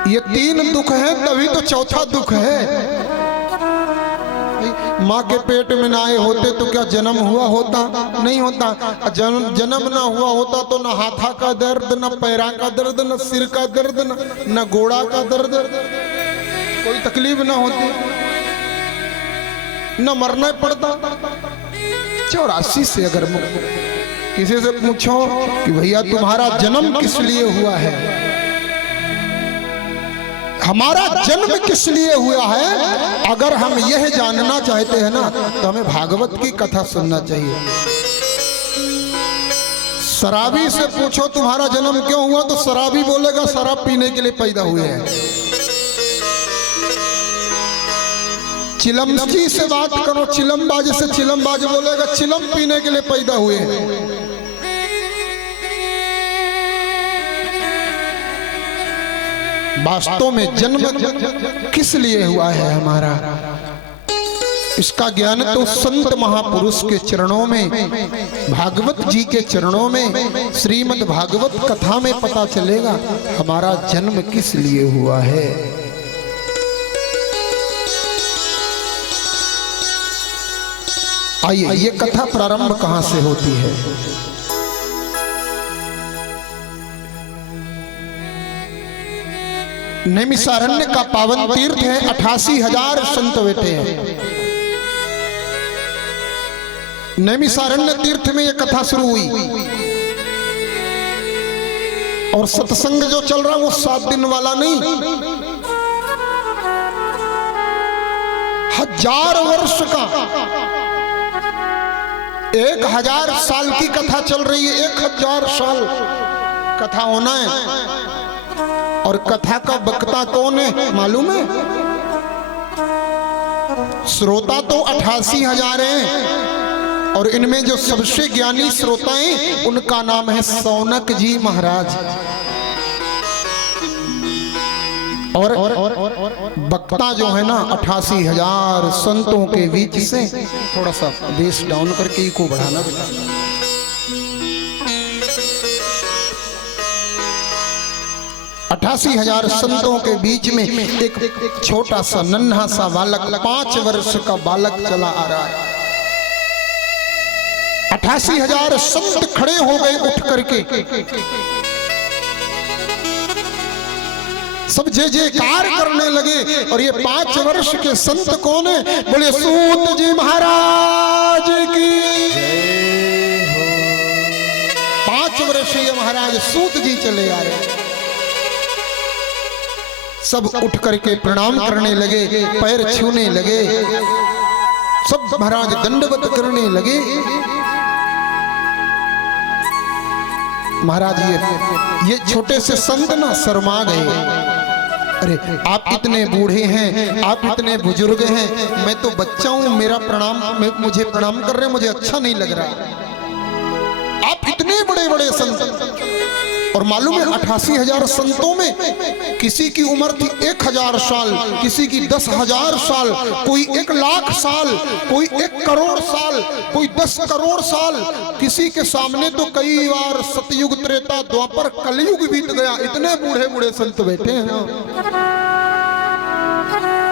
ये तीन दुख है तभी तो चौथा दुख है। माँ के पेट में ना आए होते तो क्या जन्म हुआ होता? नहीं होता। जन्म ना हुआ होता तो न हाथा का दर्द, न पैरा का दर्द, न सिर का दर्द, न गोड़ा का दर्द, कोई तकलीफ ना होती, न मरना पड़ता। 84 से अगर किसी से पूछो कि भैया तुम्हारा जन्म किस लिए हुआ है, हमारा जन्म किस लिए हुआ है, अगर हम यह जानना चाहते हैं ना तो हमें भागवत की कथा सुनना चाहिए। शराबी से पूछो तुम्हारा जन्म क्यों हुआ तो शराबी बोलेगा शराब पीने के लिए पैदा हुए हैं। चिलमची से बात करो, चिलमबाज से चिलमबाज बोलेगा चिलम पीने के लिए पैदा हुए हैं। वास्तव में जन्म किस लिए हुआ है हमारा, इसका ज्ञान तो संत महापुरुष के चरणों में, भागवत जी के चरणों में, श्रीमद् भागवत कथा में पता चलेगा हमारा जन्म किस लिए हुआ है। आइए ये कथा प्रारंभ कहां से होती है। नैमिषारण्य का पावन तीर्थ है, 88,000 संत बैठे हैं। नैमिषारण्य तीर्थ में यह कथा शुरू हुई और सत्संग जो चल रहा वो 7 दिन वाला नहीं, 1000 वर्ष का, 1000 साल की कथा चल रही है। 1000 साल कथा होना है। और कथा का वक्ता कौन है मालूम है? श्रोता तो 88,000 हैं और इनमें जो सबसे ज्ञानी श्रोता हैं उनका नाम है सौनक जी महाराज। और वक्ता जो है ना 88,000 संतों के बीच से, थोड़ा सा बेस डाउन करके को बढ़ाना बेटा। 88,000 संतों के बीच में एक छोटा सा नन्हा सा बालक, 5 वर्ष का बालक चला आ रहा है। 88,000 संत खड़े हो गए उठ करके, सब जय जयकार करने लगे। और ये 5 वर्ष के संत कौन है? बोले सूत जी महाराज की। 5 वर्षीय महाराज सूत जी चले आ रहे। सब उठ करके प्रणाम करने लगे, पैर छूने लगे, सब महाराज दंडवत करने लगे। महाराज ये छोटे से संत ना शर्मा गए। अरे आप इतने बूढ़े हैं, आप इतने बुजुर्ग हैं, मैं तो बच्चा हूं, मेरा प्रणाम, मुझे प्रणाम कर रहे हैं, मुझे अच्छा नहीं लग रहा। आप इतने बड़े बड़े संत। और मालूम है 88,000 संतों में किसी की उम्र थी 1000 साल, किसी की 10,000 साल, कोई 1,00,000 साल, कोई 1 करोड़ साल, कोई 10 करोड़ साल। किसी के सामने तो कई बार सतयुग, त्रेता, द्वापर, कलयुग बीत गया। इतने बूढ़े बूढ़े संत बैठे हैं।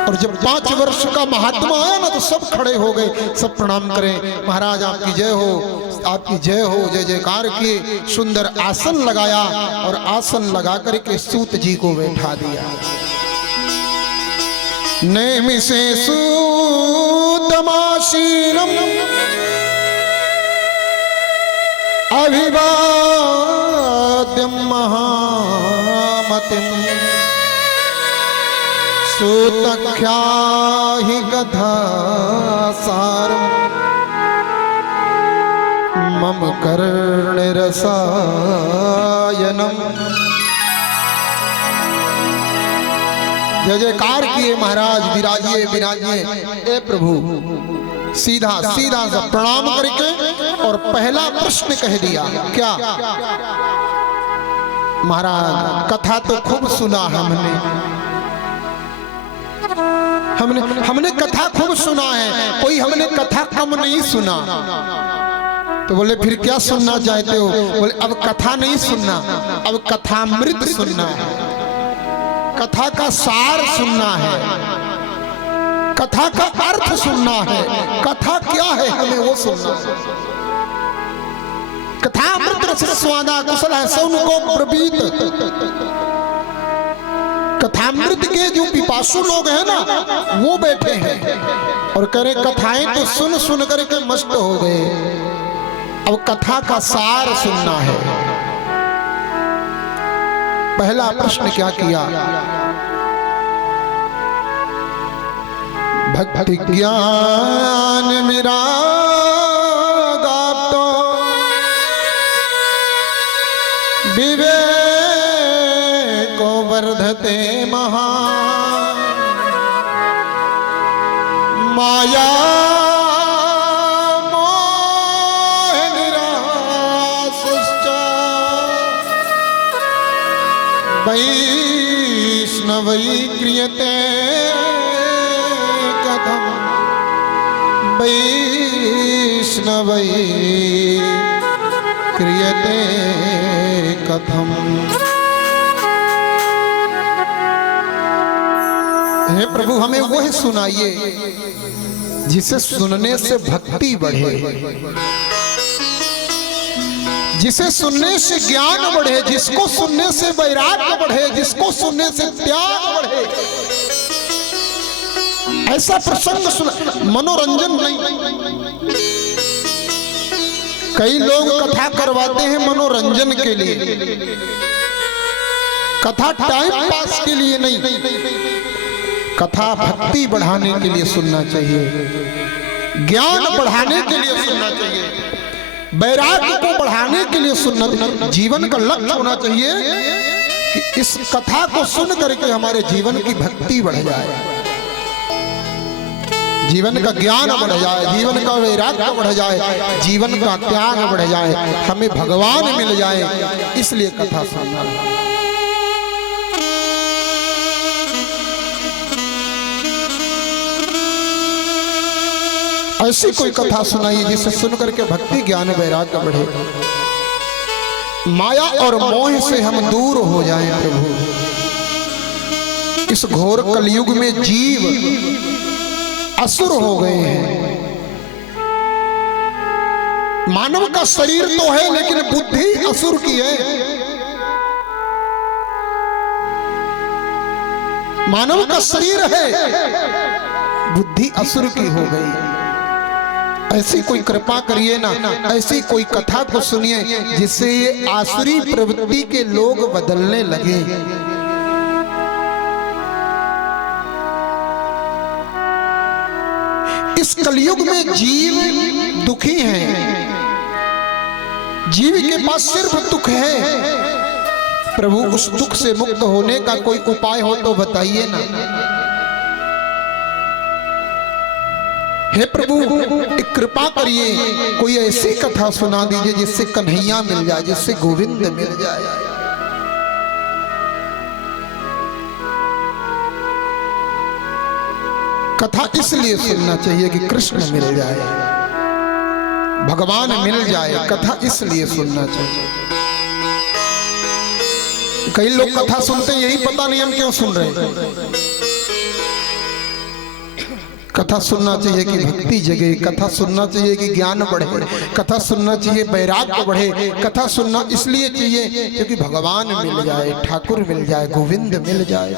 और जब 5 वर्ष का महात्मा आया ना तो सब खड़े हो गए, सब प्रणाम करें, महाराज आपकी जय हो, आपकी जय हो, जय जयकार किए। सुंदर आसन लगाया और आसन लगा करके सूत जी को बैठा दिया। नैमिषे सूतमासीनम् अभिवाद्यं महामतिम् सूतख्याहि कथा सारम् मम कर्णरसायनम्। जय जयकार किए महाराज, विराजिए विराजिए। ए प्रभु, सीधा सीधा सा प्रणाम करके और पहला प्रश्न कह दिया। क्या महाराज? कथा तो खूब सुना हमने, हमने कथा खूब सुना है, कोई हमने कथा कम नहीं सुना। तो बोले फिर क्या सुनना चाहते हो? बोले अब कथा नहीं सुनना, अब कथामृत सुनना है, कथा का सार सुनना है, कथा का अर्थ सुनना है, कथा क्या है हमें वो सुनना है। कथामृत रस स्वादा कुशल है सौन को प्रवीत। कथामृत के जो पिपासु लोग हैं ना, वो बैठे हैं और कह रहे कथाएं तो सुन सुन करके मस्त हो गए, अब कथा का सार सुनना है। पहला प्रश्न क्या किया? भक्ति ज्ञान मेरा गातो विवेको वर्धते महा माया मोह निरासश्च वैष्णवै क्रियते कथम वैष्णवै क्रियते कथम। हे प्रभु हमें वह सुनाइए जिसे सुनने से भक्ति बढ़े, जिसे सुनने से ज्ञान बढ़े, जिसको सुनने से वैराग्य बढ़े, जिसको सुनने से त्याग बढ़े। ऐसा प्रसंग सुना, मनोरंजन नहीं। कई लोग कथा करवाते हैं मनोरंजन के लिए, कथा टाइम पास के लिए नहीं। कथा भक्ति बढ़ाने के लिए सुनना चाहिए, ज्ञान बढ़ाने के लिए सुनना चाहिए, वैराग्य को बढ़ाने के लिए सुनना। जीवन का लक्ष्य होना चाहिए कि इस कथा को सुन करके हमारे जीवन की भक्ति बढ़ जाए, जीवन का ज्ञान बढ़ जाए, जीवन का वैराग्य बढ़ जाए, जीवन का त्याग बढ़ जाए, हमें भगवान मिल जाए, इसलिए कथा सुनना। ऐसी कोई कथा सुनाइए जिसे सुनकर के भक्ति ज्ञान वैराग्य बढ़े, माया और मोह से हम दूर हो जाएं। प्रभु इस घोर कलयुग में जीव असुर हो गए हैं। मानव का शरीर तो है लेकिन बुद्धि असुर की है। मानव का शरीर है, बुद्धि असुर की हो गई। ऐसी कोई कृपा करिए ना, ऐसी कोई कथा को सुनिए जिससे ये आसुरी प्रवृत्ति के लोग बदलने लगे। इस कलयुग में जीव दुखी हैं, जीव के पास सिर्फ दुख है। प्रभु उस दुख से मुक्त होने का कोई उपाय हो तो बताइए ना। हे प्रभु एक कृपा करिए, कोई ऐसी कथा सुना दीजिए जिससे कन्हैया मिल जाए, जिससे गोविंद मिल जाए। कथा इसलिए सुनना चाहिए कि कृष्ण मिल जाए, भगवान मिल जाए। कथा इसलिए सुनना चाहिए। कई लोग कथा सुनते यही पता नहीं हम क्यों सुन रहे हैं। कथा सुनना चाहिए कि भक्ति जगे, कथा सुनना चाहिए कि ज्ञान बढ़े, कथा सुनना चाहिए वैराग्य बढ़े। कथा सुनना इसलिए चाहिए क्योंकि भगवान मिल जाए, ठाकुर मिल जाए, गोविंद मिल जाए।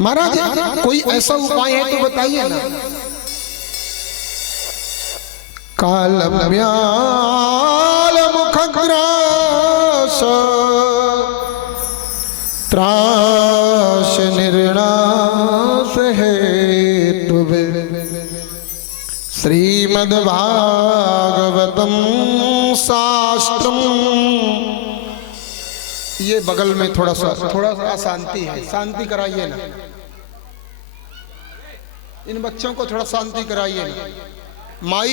महाराज कोई ऐसा उपाय है तो बताइए ना। कालम्याल मुखग्रास त्रास निर्णास हेतुवे श्रीमद्भागवतम शास्त्रम। ये बगल में थोड़ा सा अशांति है, शांति कराइए ना। इन बच्चों को थोड़ा शांति कराइए ना। माई